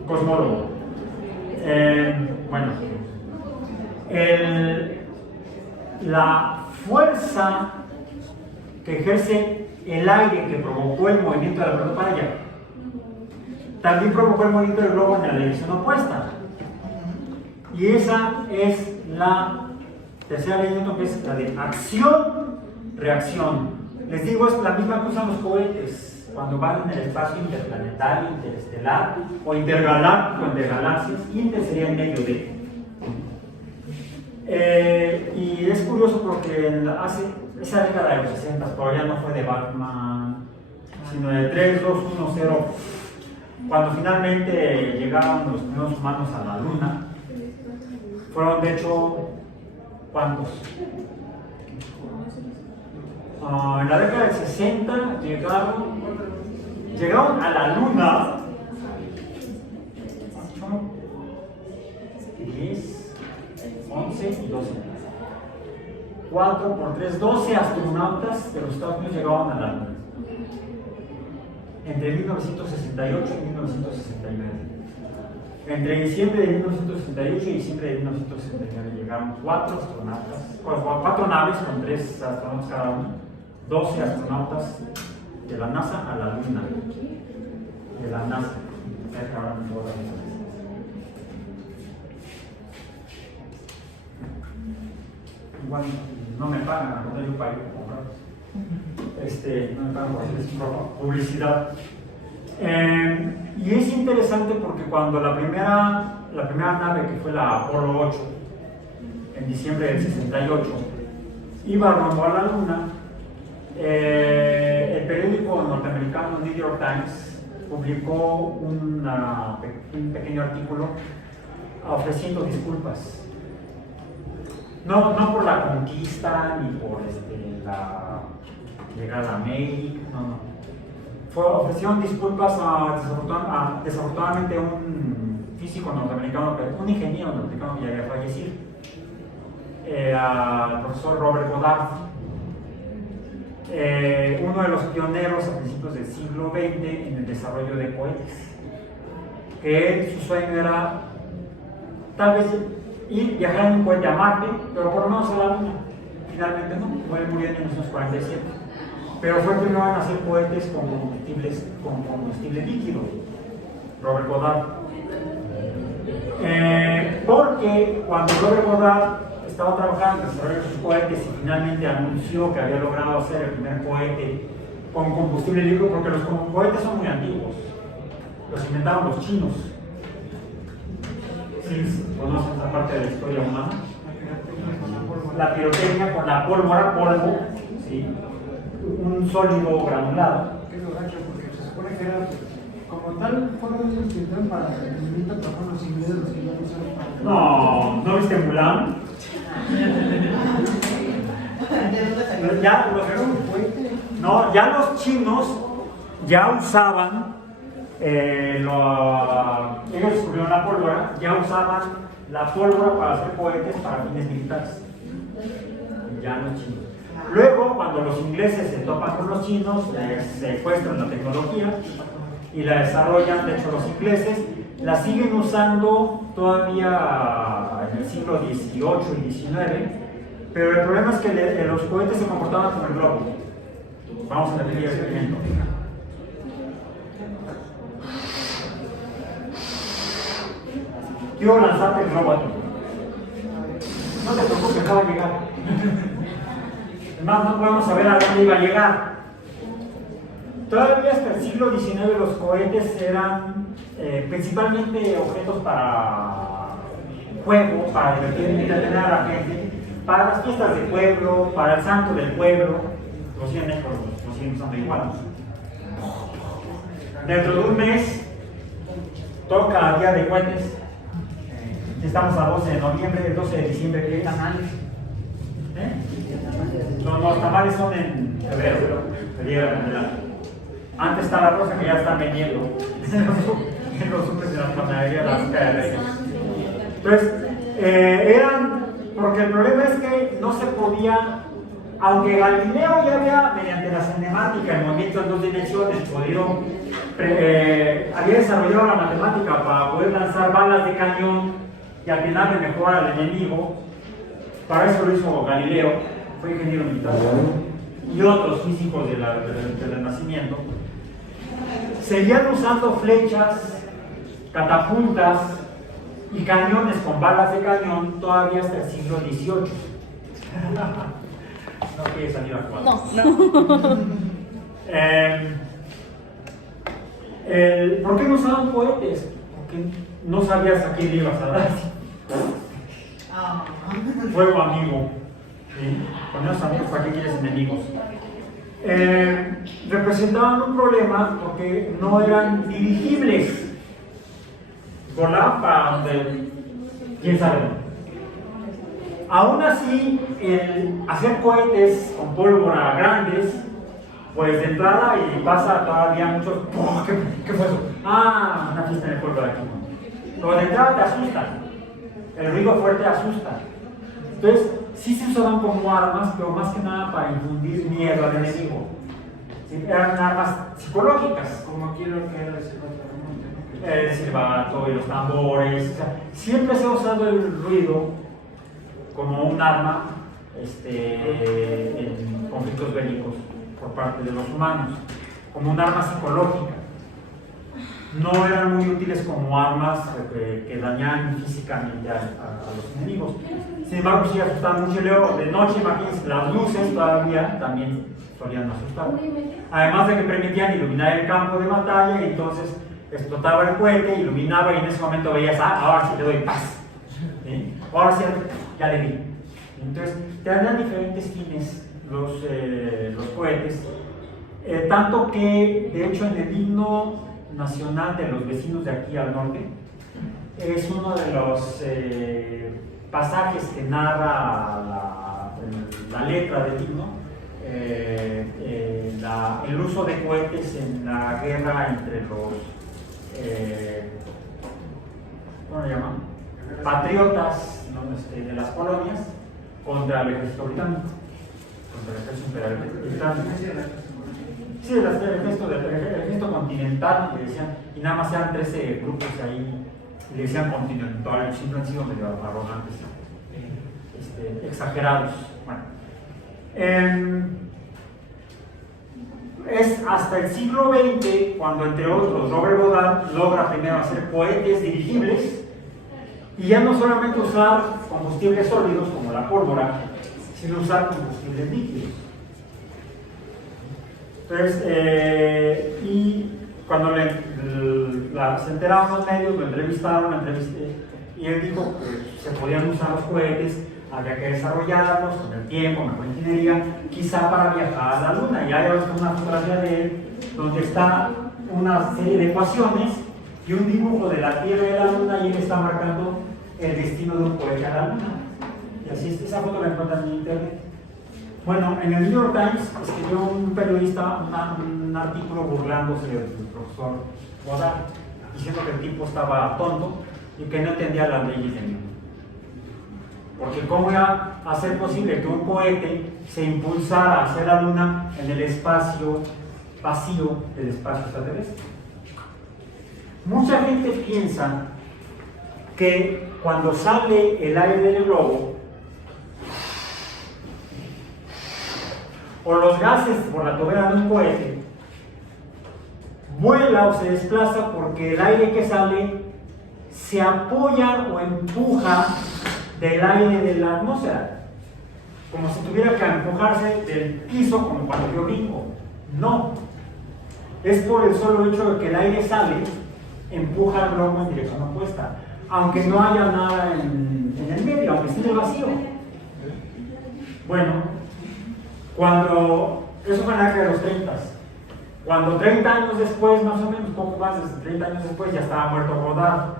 cosmólogo. Bueno, la fuerza que ejerce el aire que provocó el movimiento de la pelota para allá, también provocó el movimiento del globo en la dirección opuesta. Y esa es la tercera ley de Newton, que es la de acción-reacción. Les digo, es la misma que usan los cohetes cuando van en el espacio interplanetario, interestelar o intergaláctico, entre galaxias. Inter sería en medio de. Y es curioso porque hace esa década de los 60, pero ya no fue de Batman, sino de 3, 2, 1, 0, cuando finalmente llegaron los primeros humanos a la Luna. Fueron, de hecho, ¿cuántos? En la década del 60 llegaron a la Luna 10, 11 y 12. 4 por 3, 12 astronautas de los Estados Unidos llegaron a la Luna. Entre 1968 y 1969. Entre diciembre de 1968 y diciembre de 1969 llegaron 4 astronautas, 4 naves con 3 astronautas cada uno, 12 astronautas de la NASA a la Luna. De la NASA. Igual no me pagan, no yo pago por comprarlos. No me pagan por hacer publicidad. Y es interesante porque cuando la primera nave, que fue la Apolo 8, en diciembre del 68, iba rumbo a la Luna, el periódico norteamericano New York Times publicó un pequeño artículo ofreciendo disculpas. No por la conquista ni por la llegada a América, no. Ofrecieron disculpas desafortunadamente a un físico norteamericano, un ingeniero norteamericano que ya había fallecido, al profesor Robert Goddard, uno de los pioneros a principios del siglo XX en el desarrollo de cohetes, que su sueño era tal vez viajar en un cohete a Marte, pero por lo menos a la Luna. Finalmente no, murió en 1947. Pero fue el primero en hacer cohetes con combustible líquido, Robert Goddard. Porque cuando Robert Goddard estaba trabajando en el desarrollo de sus cohetes y finalmente anunció que había logrado hacer el primer cohete con combustible líquido, porque los cohetes son muy antiguos, los inventaron los chinos. ¿Sí conocen esa parte de la historia humana? La pirotecnia con la pólvora, polvo, ¿sí? Un sólido granulado. Qué borracho, porque se supone que era como tal, fueron ellos que entraron para el movimiento, pero fueron los ingleses los que lo usaron para. ¿No viste Mulan? Ya los chinos ya usaban, ellos descubrieron la pólvora, ya usaban la pólvora para hacer cohetes para fines militares. Ya los chinos. Luego, cuando los ingleses se topan con los chinos, les secuestran la tecnología y la desarrollan. De hecho, los ingleses la siguen usando todavía en el siglo XVIII y XIX, pero el problema es que los cohetes se comportaban como el globo. Vamos a repetir el experimento. Quiero lanzarte el globo a ti. No te preocupes, no va a llegar. Además, no podemos saber a dónde iba a llegar. Todavía hasta el siglo XIX los cohetes eran principalmente objetos para juego para divertir y entretener a la gente, para las fiestas de pueblo, para el santo del pueblo. Los 100 México lo siguen usando igual. Dentro de un mes toca Día de Cohetes. Estamos a 12 de noviembre, el 12 de diciembre, ¿qué es? Tamales. Los tamales son en febrero, el día de la Candelaria. Antes está la rosa que ya están vendiendo en los supers de la panadería de las calles. Entonces, eran, porque el problema es que no se podía, aunque Galileo ya había, mediante la cinemática, el movimiento en dos direcciones, había desarrollado la matemática para poder lanzar balas de cañón y atinarle mejor al enemigo. Para eso lo hizo Galileo, fue ingeniero militar, y otros físicos del Renacimiento. Seguían usando flechas, catapultas y cañones con balas de cañón todavía hasta el siglo XVIII. No quiere salir a jugar. No. ¿Por qué no usaban cohetes? Porque no sabías a quién le ibas a dar. Fuego amigo. ¿Sí? Con esos amigos, ¿para qué quieres enemigos? Representaban un problema porque no eran dirigibles. Volaban para donde, quién sabe. Aún así, el hacer cohetes con pólvora grandes, pues de entrada y pasa todavía muchos. ¿Qué fue eso? Ah, una fiesta en el pueblo de aquí. Pero de entrada te asustan. El ruido fuerte asusta. Entonces, sí se usaban como armas, pero más que nada para infundir miedo al enemigo. ¿Sí? Eran armas psicológicas. Como aquí lo que era el El silbato y los tambores. O sea, siempre se ha usado el ruido como un arma en conflictos bélicos por parte de los humanos, como un arma psicológica. No eran muy útiles como armas que dañaban físicamente a los enemigos. Sin embargo, sí asustaban mucho. Luego, de noche, imagínense, las luces todavía también solían asustar. Además de que permitían iluminar el campo de batalla, y entonces explotaba el cohete, iluminaba, y en ese momento veías, ahora sí te doy paz. ¿Sí? Ahora sí, ya le di. Entonces, tenían diferentes fines los cohetes. Tanto que, de hecho, en el himno nacional de los vecinos de aquí al norte, es uno de los pasajes que narra la letra del himno, el uso de cohetes en la guerra entre los ¿cómo le llaman? Patriotas, ¿no? De las colonias contra el ejército británico, contra el ejército imperial británico. Sí, el ejército continental, le decían, y nada más eran 13 grupos ahí, y le decían continental, siempre han sido medio arrogantes, exagerados. Bueno, es hasta el siglo XX cuando, entre otros, Robert Goddard logra primero hacer cohetes dirigibles y ya no solamente usar combustibles sólidos como la pólvora, sino usar combustibles líquidos. Entonces, y cuando se enteraron los medios, lo entrevistaron, y él dijo que se podían usar los cohetes, había que desarrollarlos con el tiempo, mejor ingeniería, quizá para viajar a la Luna. Y hay una fotografía de él donde está una serie de ecuaciones y un dibujo de la Tierra y de la Luna, y él está marcando el destino de un cohete a la Luna. Y así es, esa foto la encuentran en internet. Bueno, en el New York Times escribió un periodista un artículo burlándose del profesor Goddard, diciendo que el tipo estaba tonto y que no entendía las leyes de Newton. Porque ¿cómo iba a ser posible que un cohete se impulsara hacia la Luna en el espacio vacío del espacio extraterrestre? Mucha gente piensa que cuando sale el aire del globo, o los gases por la tobera de un cohete, vuela o se desplaza porque el aire que sale se apoya o empuja del aire de la atmósfera, como si tuviera que empujarse del piso, como cuando yo brinco. No, es por el solo hecho de que el aire sale, empuja al globo en dirección opuesta. aunque no haya nada en el medio, aunque esté vacío. Bueno, eso fue en la década de los 30. Cuando 30 años después, más o menos, poco más de 30 años después, ya estaba muerto Godard,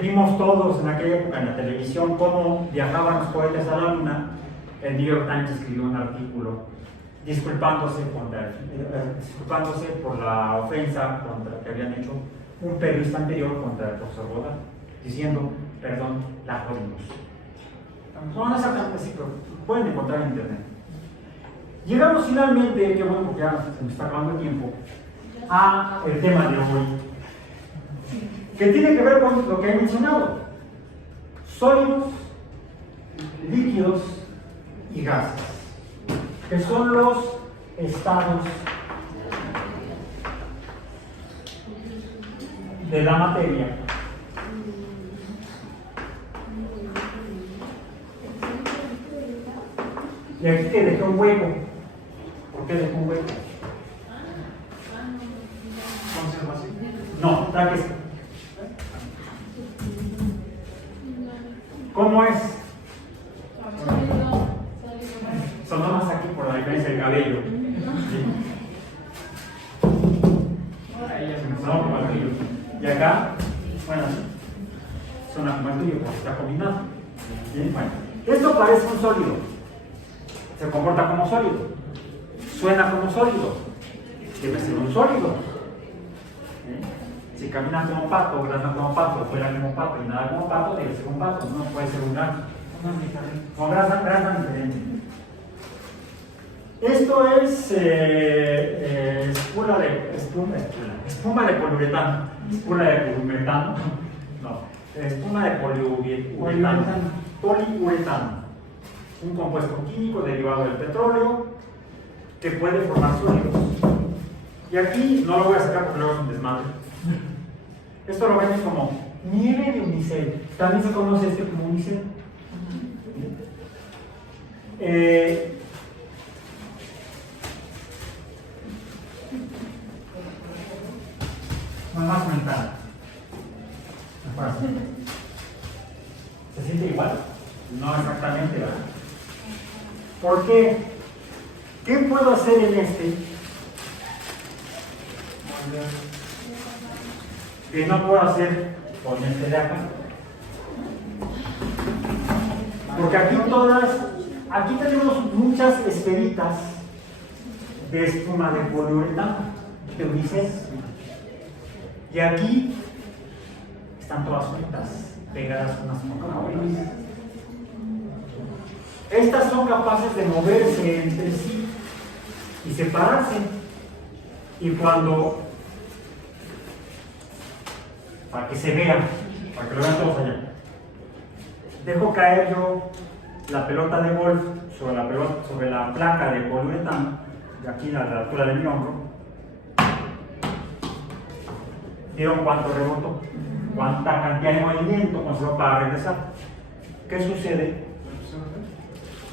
vimos todos en aquella época en la televisión cómo viajaban los cohetes a la luna. El New York Times escribió un artículo disculpándose por la ofensa que habían hecho un periodista anterior contra el profesor Godard, diciendo, perdón, la jodimos. No exactamente así, pero pueden encontrar en internet. Llegamos finalmente, que bueno, porque ya se me está acabando el tiempo, a el tema de hoy, que tiene que ver con lo que he mencionado: sólidos, líquidos y gases, que son los estados de la materia. Y aquí te dejé un hueco. ¿Por qué dejé un hueco? Conservación. No, traques. ¿Cómo es? Son nomás aquí por la diferencia del cabello. Sí. No, como el tuyo. Y acá, bueno, son como el tuyo, porque está combinado. Bien, bueno. Esto parece un sólido. Se comporta como sólido. Suena como sólido. Debe ser un sólido. Si caminas como pato, grana como pato, fuera como pato y nada como pato, debe ser un pato. No puede ser un grano. Con grasa diferente. Esto es espuma de poliuretano. Espuma de poliuretano. No, espuma de poliuretano. Poliuretano. Un compuesto químico derivado del petróleo que puede formar sólidos. Y aquí no lo voy a sacar porque luego es un desmadre. Esto lo vemos como nieve de unicel. También se conoce este como unicel. Más mental. ¿Se siente igual? No exactamente, ¿verdad? ¿Por qué? ¿Qué puedo hacer en este? Que no puedo hacer con este de acá. Porque aquí tenemos muchas esferitas de espuma de poliuretano, de unicel. Y aquí están todas juntas, pegadas unas con otras. Estas son capaces de moverse entre sí y separarse. Y cuando, para que se vean, para que lo vean todos allá, dejo caer yo la pelota de golf sobre la placa de poliuretano, de aquí a la altura de mi hombro. ¿Vieron cuánto rebotó? ¿Cuánta cantidad de movimiento conservó para regresar? ¿Qué sucede?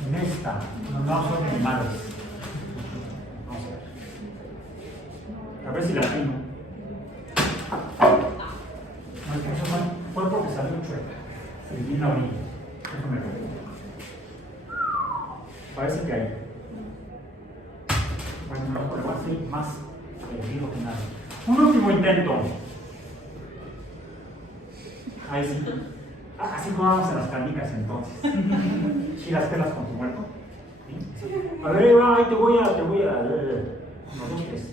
En esta, no son animales. Vamos a ver si la atino. Eso fue porque salió chueca. Se vi en la orilla. Déjame ver. Parece que hay. Bueno, no, pero va a ser más perdido que nada. Un último intento. Ahí sí. Así jugábamos en las canicas entonces. ¿Sí las pelas con tu muerto? ¿Sí? A ver, ahí te voy a. Uno, dos, tres.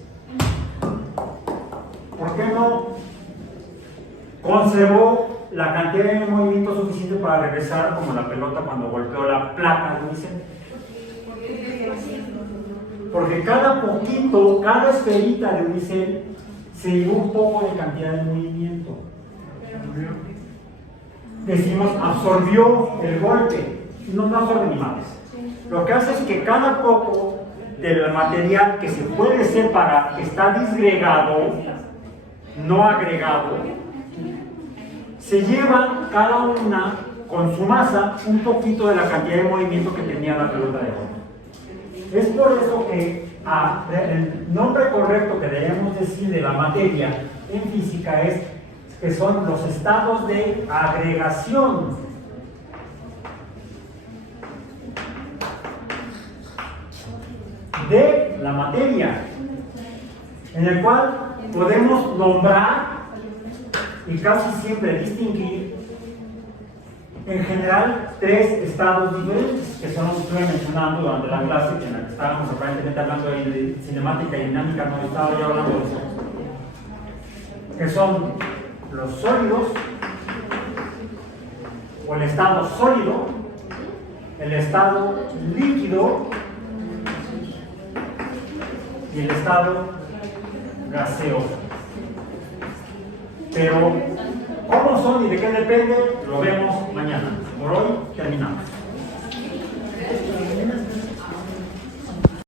¿Por qué no conservó la cantidad de movimiento suficiente para regresar como la pelota cuando golpeó la placa de unicel? Porque cada esferita de unicel se llevó un poco de cantidad de movimiento. Decimos, absorbió el golpe. No absorbe ni más. Lo que hace es que cada poco del material que se puede separar, que está disgregado, no agregado, se lleva cada una con su masa un poquito de la cantidad de movimiento que tenía la pelota de golf. Es por eso que el nombre correcto que debemos decir de la materia en física es que son los estados de agregación. De la materia, en el cual podemos nombrar y casi siempre distinguir en general 3 estados diferentes, que son los que estuve mencionando durante la clase en la que estábamos aparentemente hablando de cinemática y dinámica, no estaba yo hablando de eso, que son los sólidos, o el estado sólido, el estado líquido y el estado gaseoso. Pero, ¿cómo son y de qué depende? Lo vemos mañana. Por hoy terminamos.